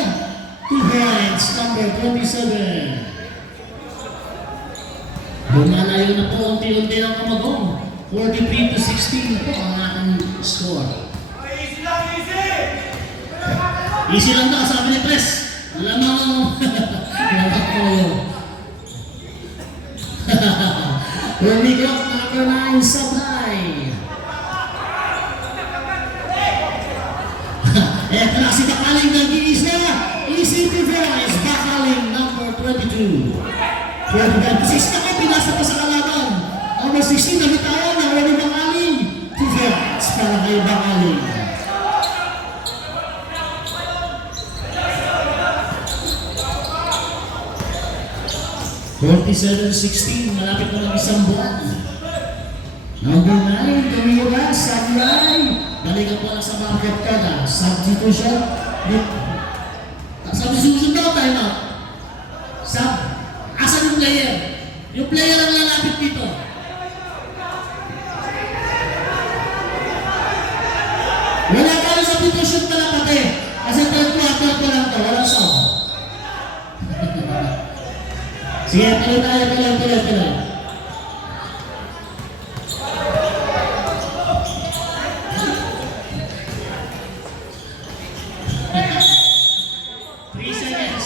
2 points, number 27. Lumalayo na po unti-unti ang Camagong. 43-16 na po ang ating score. Easy lang, easy! Easy lang daw, sabi ni Pres. Lamang lamang ko yun. Rumigok, number 9, Sablay. Eto na si Bakaling nag-iisa. Easy device, Bakaling, number 22. 26 na ko, pinasa pa sa kalaban. Number 16, nabitawan na Ronnie Bakaling. 2 points para kay Bakaling. (47-16), malapit na ng isang buwan. Number 9, Gamira, Sablay. Balikan po lang sa market kada. Substitution. Substitution daw tayo na. Asan yung player? Yung player ang lalapit dito. Wala ka na substitution pala pati. Kasi third quarter pa lang ito. Walang sound. Sige, tuloy tayo.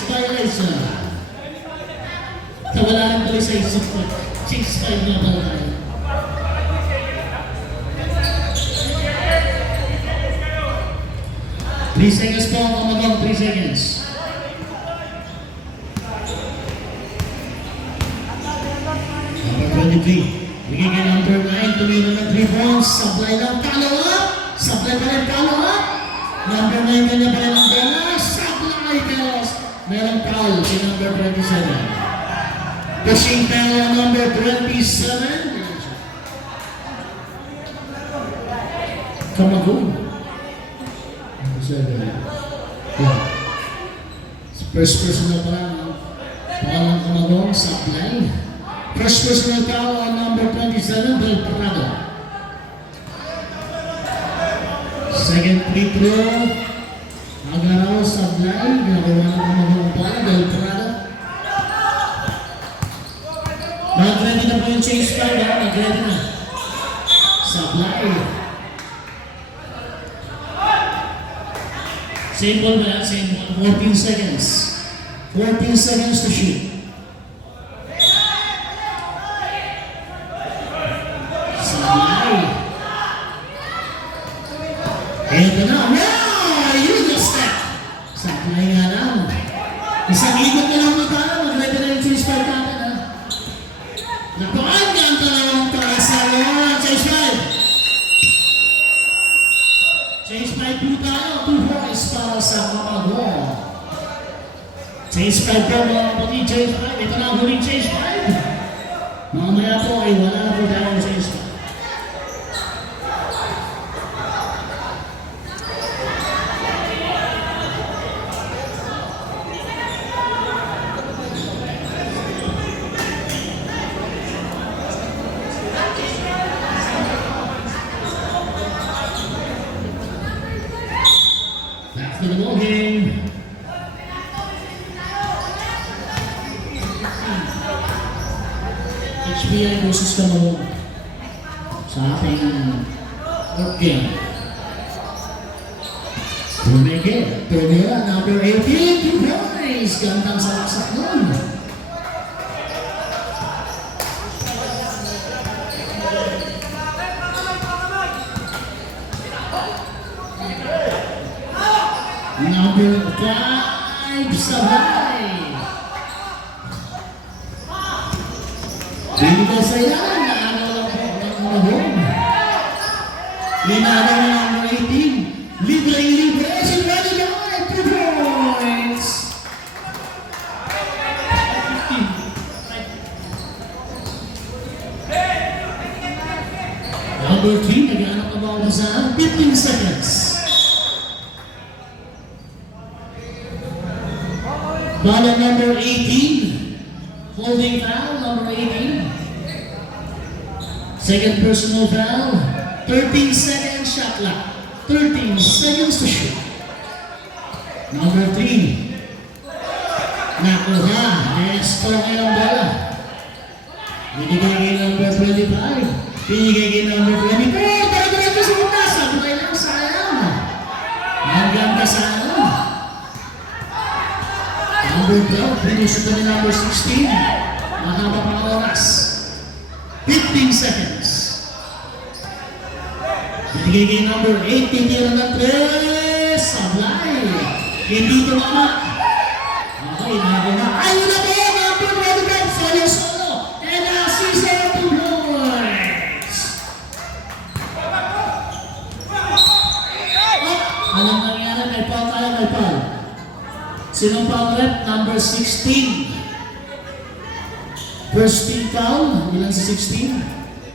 Violation. Wala rin tuloy sa isip ko. 6-5 na pala tayo. Three seconds po ang Camagong. 3 seconds. Number 23. Bigay kay number 9. Tumino ng 3 points. Sablay lang. Follow up. Sablay pa rin. Follow up. Number 9 kanya pa rin ang bola. Sablay. Pero merong foul si number 27. Pushing foul on number 27. Camagong. First personal foul. Pangalang Camagong, Sablay. First personal foul on number 27, Del Prado. Second free throw. Agaraw, Sablay. Ginawa ng Camagong pala, Del Prado. Nag-ready na po yung change card, ha? Nag-ready na. Sablay. Same ball ba yan? Same ball. 14 seconds. 14 seconds to shoot. Sablay. Eto na. Wow! You just step. Sablay nga lang. Isang ikot na lang na tayo. Nag-ready na yung change card natin, ha? Nakuhaan ka ang talawang kaasala. Change 5. Change 5 po tayo. 2 points para sa Camagong. Change 5 po mga kapatid. Change 5. Ito na ang huling change 5. Mamaya po ay wala na po tayo ang change 5. Back to the ball game. HBI versus Camagong sa ating court game. Tumira, number 18, 2 points. Gandang salaksak nun. Number 5, Sabay. Dito sa yan, naano lang po ng mahon. Linanaw na number 18. Libre, si Roddy Guy, 2 points. Number 3, nag-aanap na ba ako sa 15 seconds. Bala number 18, holding foul, number 18. Second personal foul, 13 seconds shot clock. 13 seconds to shoot. Number 3. Nakuha. Nesto ngayong bola. Binigay kay number 25. Binigay kay number 24. Talaga sa muna. Sabay lang, sayang. Hanggang ka sa ano. Number 12. Binusot ni number 16. Mahaba pa ang oras. 15 seconds. Binigay kay number 8, titira ng 3, Sablay. Hindi tumama. Okay, nakuna. Ayun na po, number 25, Solo. And assist at 2 points. Anong nangyari? May foul tayo, may foul. Sinong foul rep? Number 16. First team foul, ilan sa 16?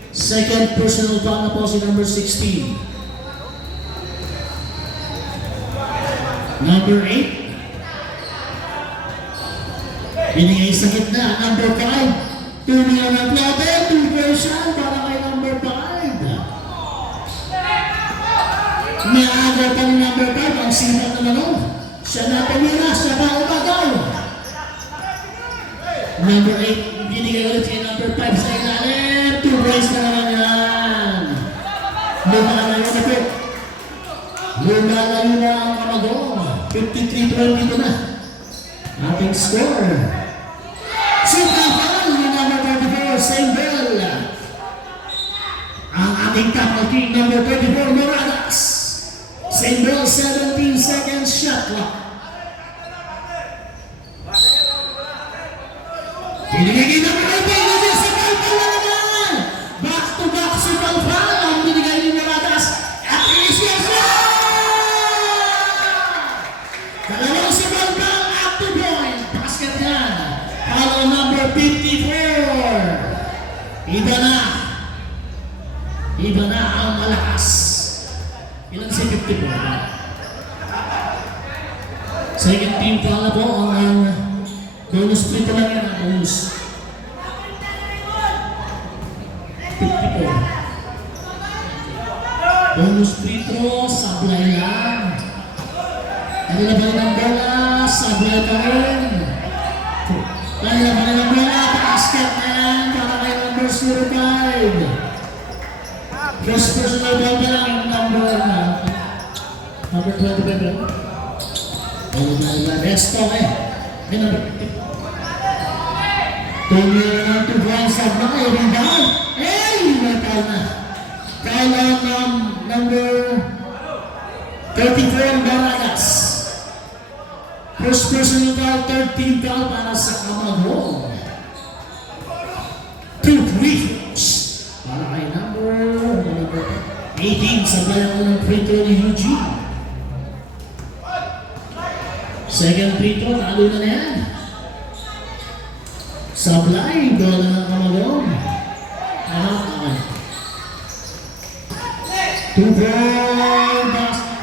Second personal foul na po si number 16. Number 8. Binigay sa gitna. Number 5. Tumiya ng plate. 2 version para kay number 5. Maaga pa ni number 5. Ang sipat naman nun. Siya na tumira. Siya na umagaw. Number 8. Binigay ulit kay number 5 sa ilalim. 2 points na naman yan. Lumalayo na po. Lumalayo na ang kamagong. 53-20 na. Ating score. Super foul ni number 34, St. Bell. Ang ating tackle king, number 34, Moradas. St. Bell, 17 seconds shot clock. Binigay na mga ibig sa Palpal na naman. Back to back si Palpal. Ang binigay ni Moradas. At isis na! Dalawang si Palpal at 2 point. Basket yan. Follow number 54. Iba na. Iba na ang malakas. Ilan si 54? Second team foul na po ang bonus free ko lang yan ang bonus. 54. Bonus free throw, sablay lang. Ano na ba ng bola? Sablay pa rin. Ano na ba ng bola? Basket na yan para kay number 05. First personal ball pa lang yung number 25. Ano na resto eh. Tumira ng 2 points sa mga rebound. Natal na. Kala ng number 34, Baragas. First personal foul, 13 foul para sa Kamagong. 2 free throws para kay number 18 sa bayan ng free throw ni Eugene. Second free throw, talo na yan. Sablay, doon na ng Kamagong. Okay. 2 ball basket.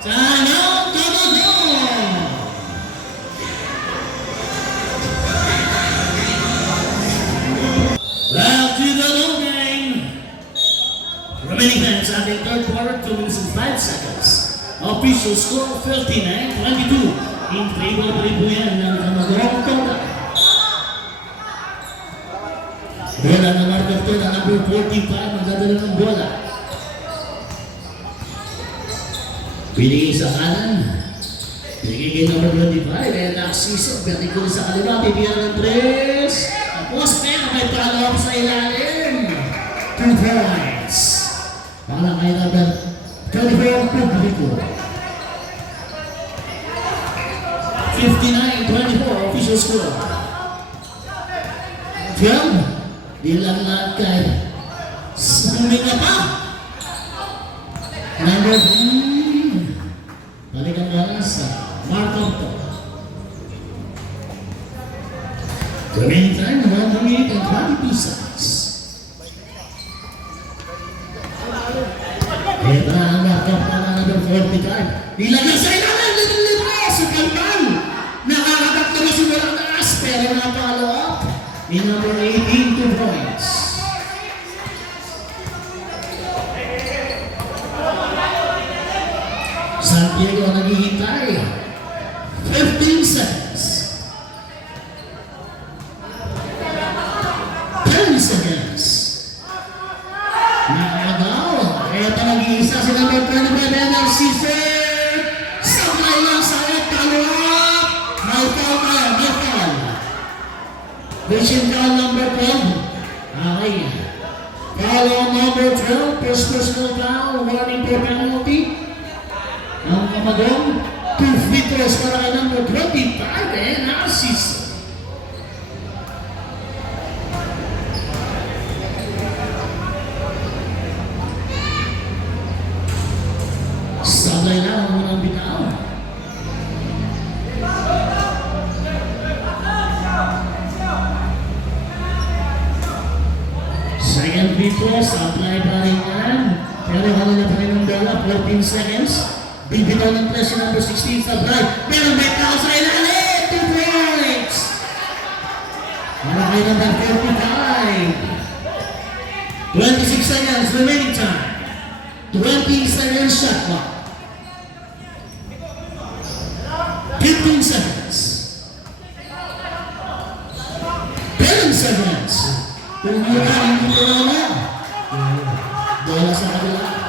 Sana Kamagong. Well, to the long game. Remaining time sa ating third quarter, 2 minutes and 5 seconds. Official score 59-22 in favor of Ribuyan ng Kamagong Toga. Bola na marker to na number 45, magdadala ng bola. Pinigay sa kanan. Pinigay kay number 25. And Narciso, vertical sa kaliwa. Bibigyan ng 3. Tapos pero may follow-up sa ilalim. 2 points. Para kay number 24, Publico. 59-24 official score. 12. Bilang lahat kay Sumina pa. Number 3. Balikan na sa Marco. Remaining time, 1 minute and 22 seconds. Ito na ang nakap na number 45. Nilagay sa ilalim, libre, sukalpan. Nakakatak na masimula ang taas, pero na-follow up. In number 18, 2 points. Santiago naghihintay. 15 seconds. 10 seconds. Nakagaw. Ito nag-iisa si number 25 Narciso. Sablay lang sa follow-up. May foul tayo, may foul. Vision down number 12. Okay. Follow number 12. First personal foul. Warning for penalty. Ang kamadong. 2 free throws para kay number 25 Narciso. Sabay lang ang unang bitaw. Second free throw, supply pa rin yan. Pero kanila pa rin ang bola, 14 seconds. Bibitaw ng press yung number 16 sa drive. Pero may tao sa ilalim, 2 points. Para kay number 45. 26 seconds remaining time. 20 seconds shot clock. 15 seconds. 10 seconds. Tumura, hindi ko na. Bola sa kabila.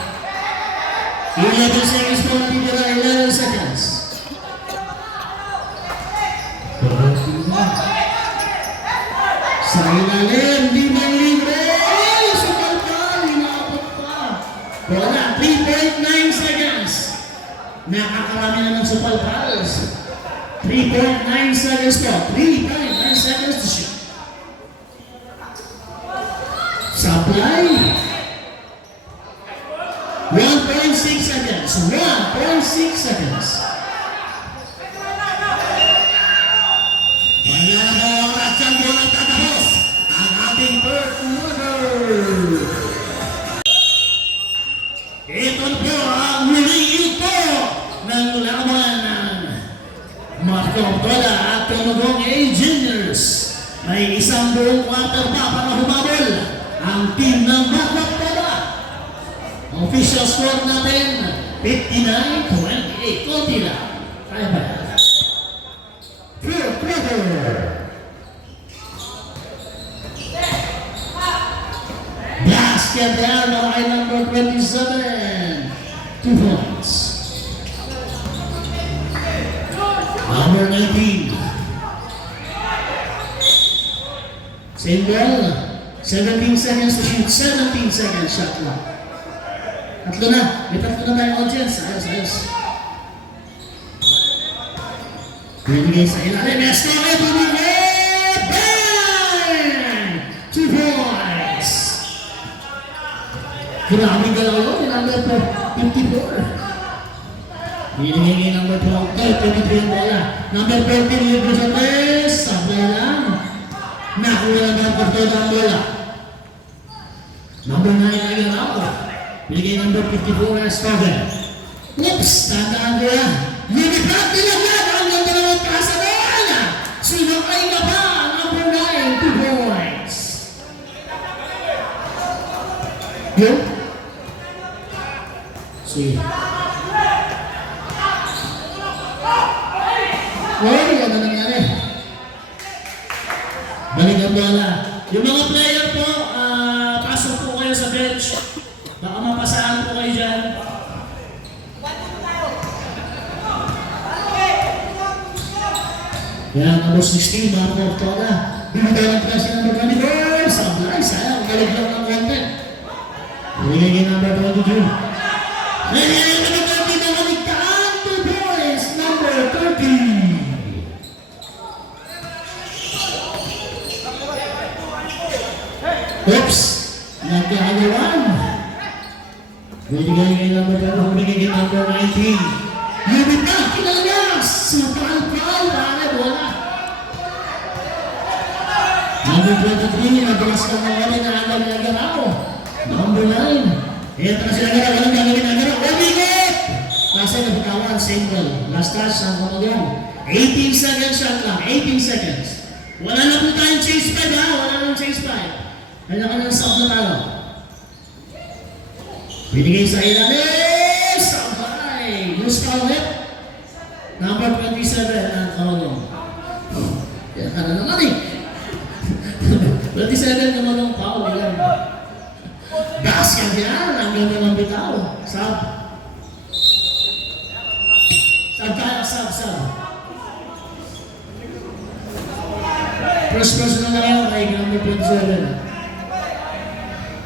11 seconds po natitira. 11 seconds. Sa ilalim, di ba libre? Sukal pa, hinapot pa. Bola, 3.9 seconds. Nakakarami na ng supal pals. 3.9 seconds po. 3.9 seconds to shoot. Supply. 1.6 seconds. 1.6 seconds. Pangyayang oras ang bola tatapos ang ating third quarter. Ito po ang huling ito ng laban ng Marco Abdola at Tonogong A-Juniors. May isang buong quarter pa para humabol ang team ng Marco Abdola. Official score natin, 59-28. Konti lang. Kaya ba? Third quarter. Basket down na kay number 27. 2 points. Number 19. Same ball. 17 seconds to shoot. 17 seconds shot clock. Tatlo na. May tatlo na tayong audience. Ayos. Binigay sa ilalim. Yes, okay. Binigay. Bang! 2 points. Maraming galaw yun. Number 54. Binigay kay number 12. 23 ang bola. Number 13, libre sa press. Sablay lang. Nakuha na number 12 ang bola. Number 9 ay galaw. Binigay number 54 as Fagan. Oops! Tandaan ko yan. Unipat nila yan. Ang ganda naman pasa na yan. Sinukay na ba? Number 9, 2 points. Yun? See. Uy, ano nangyari? Balik ang bola. Yung mga player po, pasok po kayo sa bench. Baka mapasaan po kayo dyan. Yan, number 16, Marco Octoda. Bibigay ng press yung number 24. Sablay, sayang. Galig lang ng konti. Bibigay yung number 22. Bibigay yung number 30 na maligtaan. 2 points, number 30. Oops! Nagkahalawan. Bibigay yung number 12. Bibigay yung number 19. Lumit na! Kinalas! Supal-pal! Pare, bola! Number 23, nagbilas ka ng wali na agaw na agaraw. Number 9. Ito na sila agaraw. Walang gagawin na agaraw. Umigit! Nasa yung nabutawan, single. Last touch, ang kamagyan. 18 seconds shot lang. 18 seconds. Wala na po tayong chase 5 ha. Wala nang chase 5. Kanya ka ng sub na talo. Binigay sa ilalim. Sabay. Use ka ulit. Number 27 ang kaulong. Yan ka na naman eh. 27 naman ang foul. Basket yan. Ang ganda ng bitaw. Sub. Sub tayo. Sub. First person na lang kay number 27.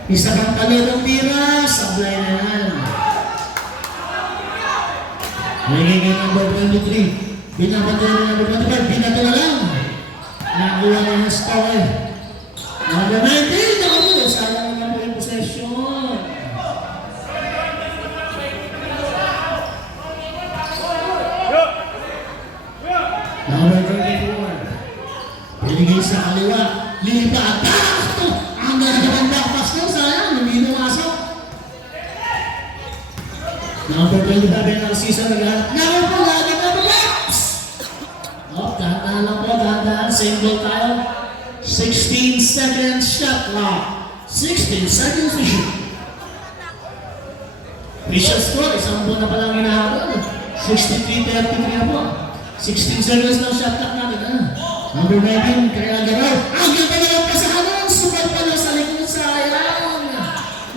Isa kang talirong tira. Sablay na yan. Nagiging number 23. Binabantay na number 25. Binato na lang. Nakuha na yung score. Number 19, ako, sayang na po yung possession. Number 34. Binigay sa kaliwa. Lipat. Ang nagagawang backpass nyo, sayang. Hindi namasok. Number 25, Narcisa naghahanap. Number po, lagi na relax. Dahan-dahan lang po, dahan-dahan. Single tayo. 16 seconds shot clock. 16 seconds to shoot. Official score, isang buwan na palang hinahabol. 63-33 na po. 16 seconds lang shot clock natin. Number 19, kaya gano'n. Ang ganda na lang pasahanan. Super pala sa likod, sayang.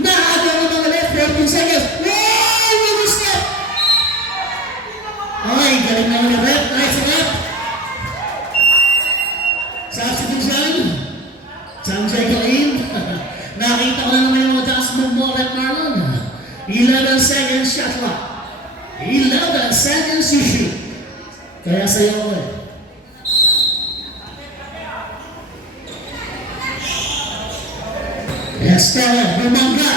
Naagaw na mga left, 13 seconds. Wow! New step! Okay, galing naman yung rep. Nice rep. Substitution. Sanjay Kalim. Nakita ko na naman yung adjustment mo, Rep Marlon. 11 seconds shot clock. 11 seconds to shoot. Kaya sa'yo ko eh. Esther Bumanga.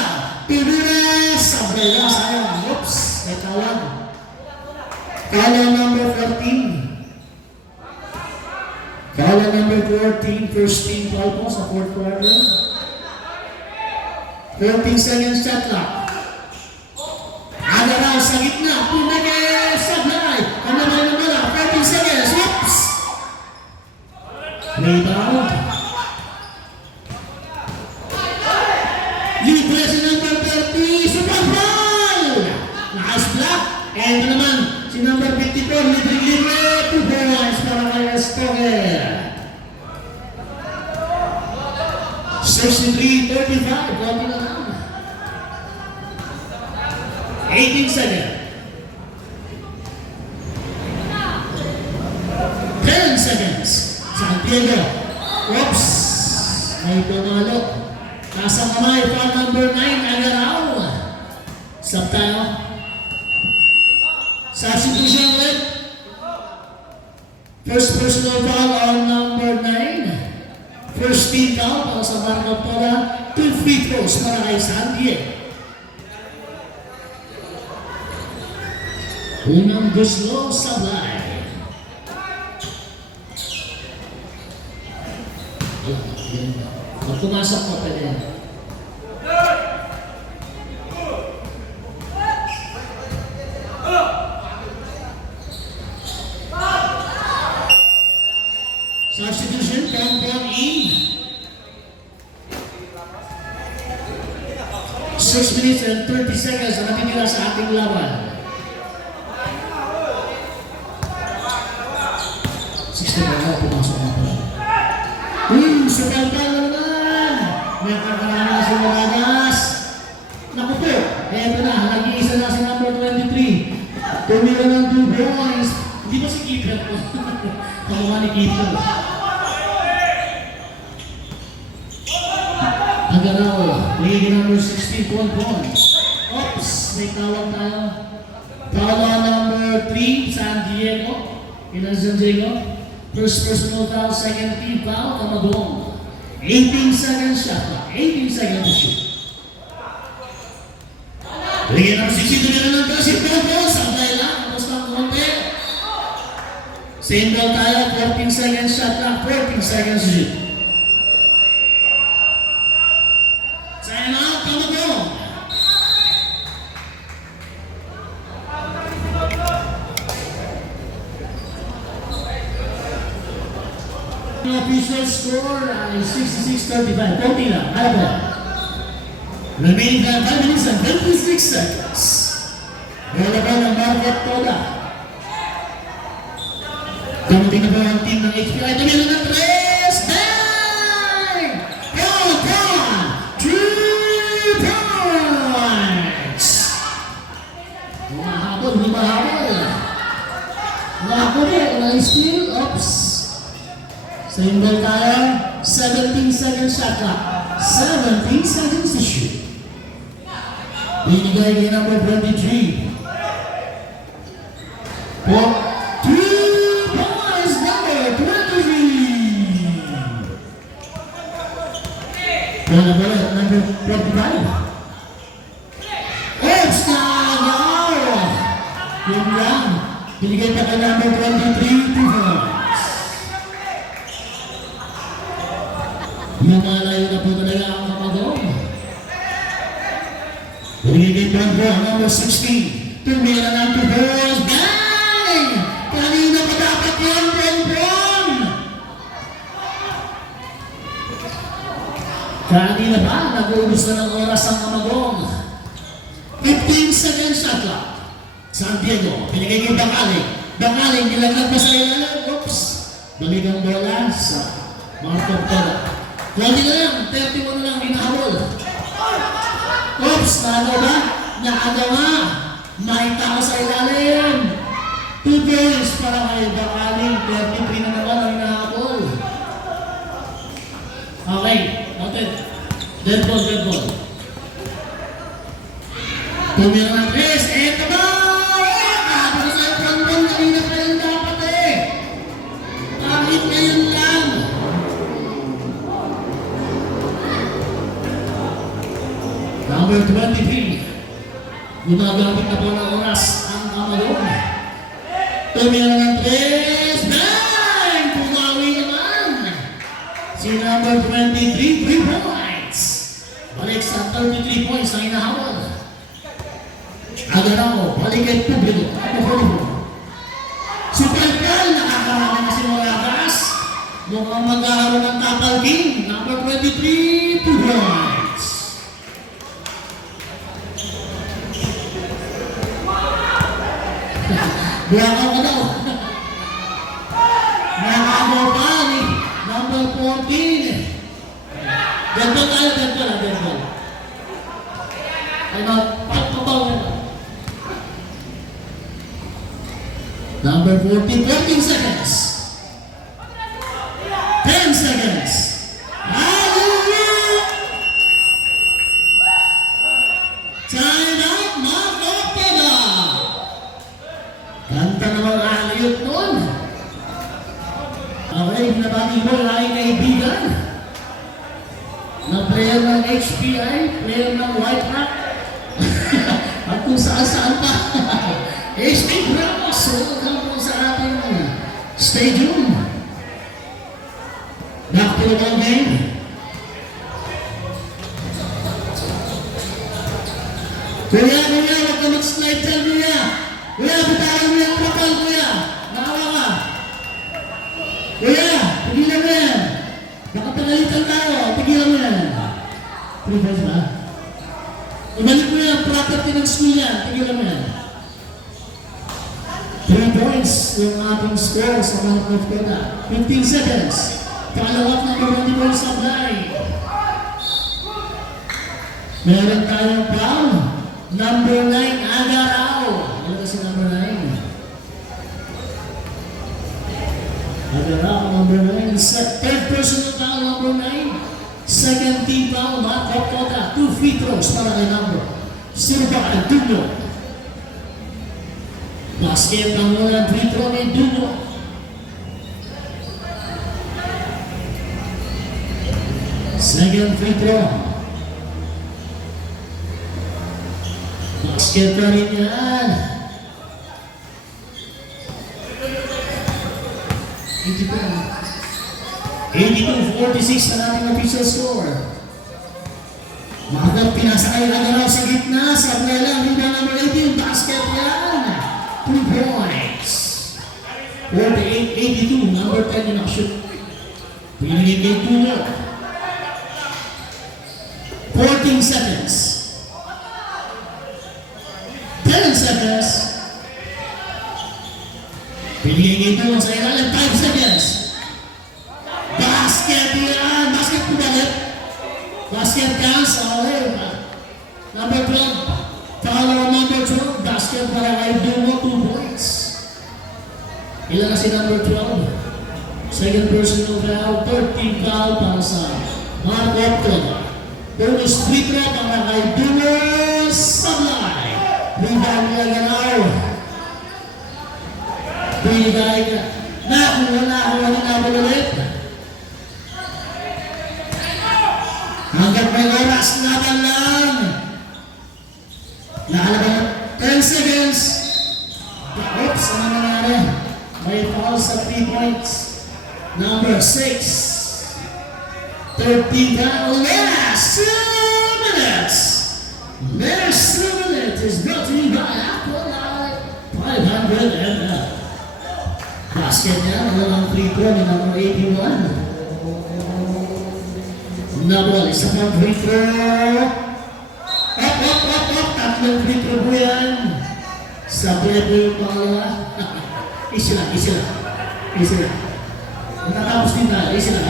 Pinunas. Sabay lang sayang. Oops. May tawag. Kala number 14. Kala number 14, first team foul po sa fourth quarter. 13 seconds shot clock. Agaraw sa gitna. Pumagay. Sablay. Ano ba yung bola? 13 seconds. Oops. Rebound. Libre si number 30. Super foul. Nice block. And naman si number 54. Libre. 2 points para kay Estoker. 63-35. Konti na lang. 18 seconds. 10 seconds. Santiago. Oops. May tumalo. Nasa kamay. Foul number 9. Agaraw. Stop tayo. Substitution ulit. First personal foul on number 9. First team foul para sa Marco Octoda. 2 free throws para kay Santiago. Unang Guslo Sablay. Pag pumasok ko, pwede yan. Substitution, Pong in. 6 minutes and 30 seconds na natitira sa ating laban. 60 na ako, pumasok na po. Sukalpal na naman! Nakakarama si Maragas. Naku po, eto na, nag-iisa na si number 23. Tumira ng 2 points. Hindi ba si Keeper po? Kamukha ni Keeper. Agaraw, leading number 16, Ponpon. Oops, may tawag tayo. Foul number 3, San Diego. Ilan San Diego? First personal foul, second team foul, Camagong. 18 seconds shot clock. 18 seconds to shoot. Bigyan ng 60 na lang kasi Ponpon. Sabay lang, tapos ng konti. Same ball tayo, 14 seconds shot clock, 14 seconds to shoot. Time out, Camagong. The official score ay 66-35. Konti lang. Ano ba? Remaining 5 minutes and 26 seconds. Wala ba ng Margaret Toda? Dumating na ba ang team ng HPI? Tumila ng 3! Bang! Ponpon! 3 points! Humahabol, humahabol. Humahabol eh. Nice steal. Oops. Same ball tayo. 17 seconds shot clock. 17 seconds to shoot. Binigay kay number 23. 2 points, number 23. Bola, number 45. Oops, nagaw! Yun lang. Binigay pa kay number 23. 2 points. Lumalayo na po talaga ang Camagong. Binigay kay number 16. Tumira ng 2 balls. Bang! Kanina pa dapat yan, Ponpon! Kanina ba? Nag-uubos na ng oras ang Camagong. 15 seconds shot clock. San Diego. Binigay kay Bakaling. Bakaling, nilaglag pa sa ilalim. Oops! Balik ang bola sa Marco Toda. 20 na lang, 31 na lang, hinahabol. Oops, naagaw ba? Naagawa. May tao sa ilalim. 2 points para kay Bakaling. 33 na naman ang hinahabol. Okay, noted. Dead ball, dead ball. Tumira ng 3. Eto ba? Kapo na sa'yo, Ponpon. Kanina pa yung dapat eh. Kahit ngayon lang. Number 23. Gumagamit na po ng oras ang Camagong. Tumira ng 3. Bang! Pumawi naman. Si number 23, 3 points. Balik sa 33 points na hinahabol. Agaraw, balik kay publiko. Si Palpal, nakakarami na si Moragas. Mukhang mag-aaroon ng Tapal King. Number 23, 2 points. Buwaka ka daw. Nakagawa pa ni number 14. Ganto tayo, ganto lang, ganto. Ay, pagpapaw na ba? Number 14, 14 seconds. 10 seconds. Hallelujah! Time out, Marco Toda. Ganda naman aliyot nun. Okay, nabati mo lang kaibigan. Na player ng HPI, player ng White Rock. At kung saan-saan pa. HP Ramos, welcome po sa ating stadium. Back to the ball game. Kuya, huwag ka mag-slide dyan, kuya. Kuya, bitaran mo yung kapal, kuya. Nakawa ka. Kuya, tigilan mo yan. Nakapagalitan tayo, tigilan mo yan. 3 points ba? Ibalik mo yan, property ng school yan, tigilan mo yan. 3 points yung ating score sa Marco Toda. 15 seconds. Kalawat na Burundi Ball Supply. Meron tayong foul. Number 9, Agaraw. Ano kasi number 9? Agarao, number 9. Third personal foul, number 9. Second team foul, Mark Optoda. 2 free throws para kay number. Surubakan, Duno. Basket ang unang free throw ni Duno. Second free throw. Basket pa rin yan. 82-46 na natin official score. Magang pinasakay na gano'n sa gitna. Sa lang, rebound number 18. Basket yan. 2 points. 48-82. Number 10 yung nakashoot. Pinigay kay Tuno. 14 seconds. 10 seconds. Pinigay kay Tuno sa ilalim. 5 seconds. Basket yan. Basket po balik. Basket counts. Okay. Number 12. Follow number 12. Basket para kay Dumo. 2 points. Ilan na si number 12? Second personal foul. 13 foul para sa Mark Optoda. Bonus free throw para kay Dumo. Sablay. Rebound niya ganaw. Pinigay ka. Nakuha ulit. Hanggang may oras, laban lang. Nakalaban 10 seconds. Oops, ano nangyari? May foul sa 3 points. Number 6. 13 foul. Last 2 minutes. Last 2 minutes is brought to you by Aqualight 500 ml. Basket niya, walang free throw ni number 81. Nabol, isa pang free throw. Up. Tatlong free throw po yan. Sabi po yung pangalawa. Isa lang. Natapos din tayo. Isa lang.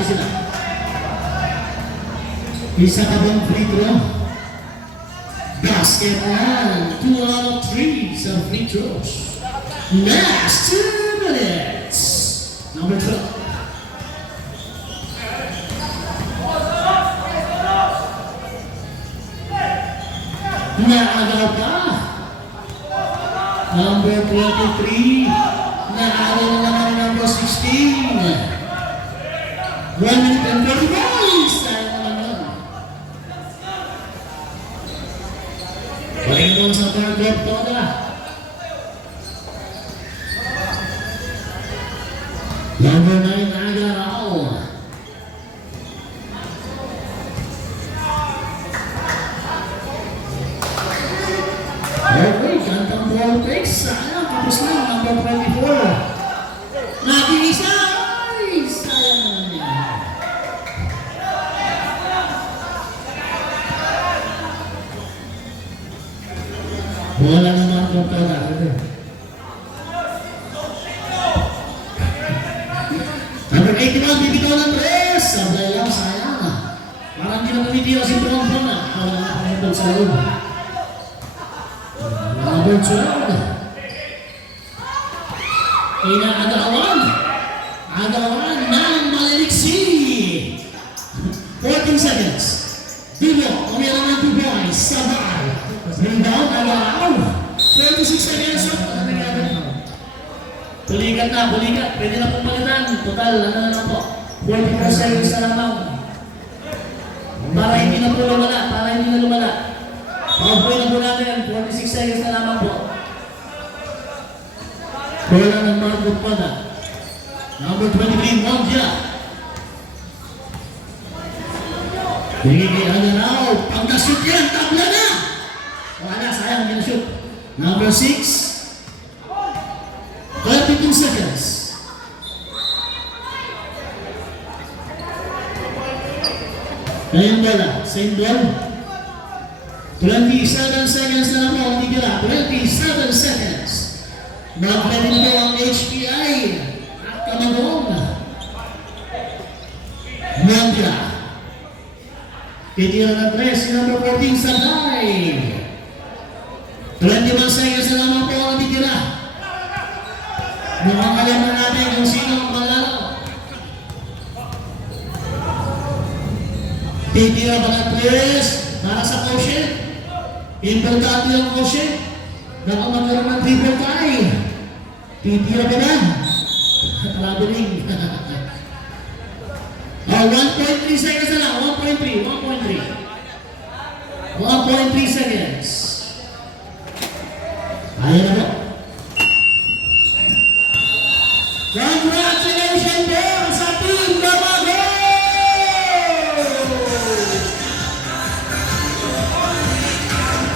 Isa ka bang free throw? Basket yan. 2 out of 3 sa free throws. Last 2 minutes. Number 12. Naagaw pa. Number 23. Naagaw na naman ni number 16. 1 minute and 30 boys. Sayang naman yun. Paringong sa third Optoda. Number 9, Agarao. Okay, kantang ball break. Sayang, tapos na. Number 24. Nag-iisa. Ay, sayang naman yan. Wala naman kung pala. Number 81, bibitaw ng 3. Sablay lang, sayang. Parang hindi na tumitira si Bronbron na. Wala na pangitol sa loob. Number 12. Agawan ng Maliliksi. 14 seconds. Dumo, umilang ng 2 points. Sabay. Rebound, Agawan. 36 seconds. Bulikat. Pwede na pong palitan. Total, ano na lang po. 44 seconds na lamang. Para hindi na lumala. Paupoy na po natin. 46 seconds na lamang po. Bola ng Mark Optoda. Number 23, Mondia. Bigay Agarao. Pag na-shoot yan, tabla na! Wala, sayang, hindi na-shoot. Number 6. 32 seconds. Ngayon bola, same ball. 27 seconds na lang po ang titira. 27 seconds. Mag-ready na po ang HPI at Kamagong. Mondia. Titira ng 3, si number 14, Sabay. 21 seconds na lamang po ang titira. Mukhang alam na natin kung sino ang manalo. Titira ba ng tres para sa quotient? Importante ang quotient. Baka magkaroon ng triple tie. Titira ba na? Traveling. 1.3 seconds na lang. 1.3 seconds. Ayan na po. Congratulations po sa Team Damago!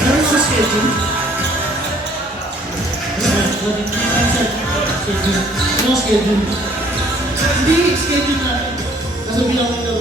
Ano sa schedule? Ano schedule? Hindi, schedule natin. Kaso bilang ko na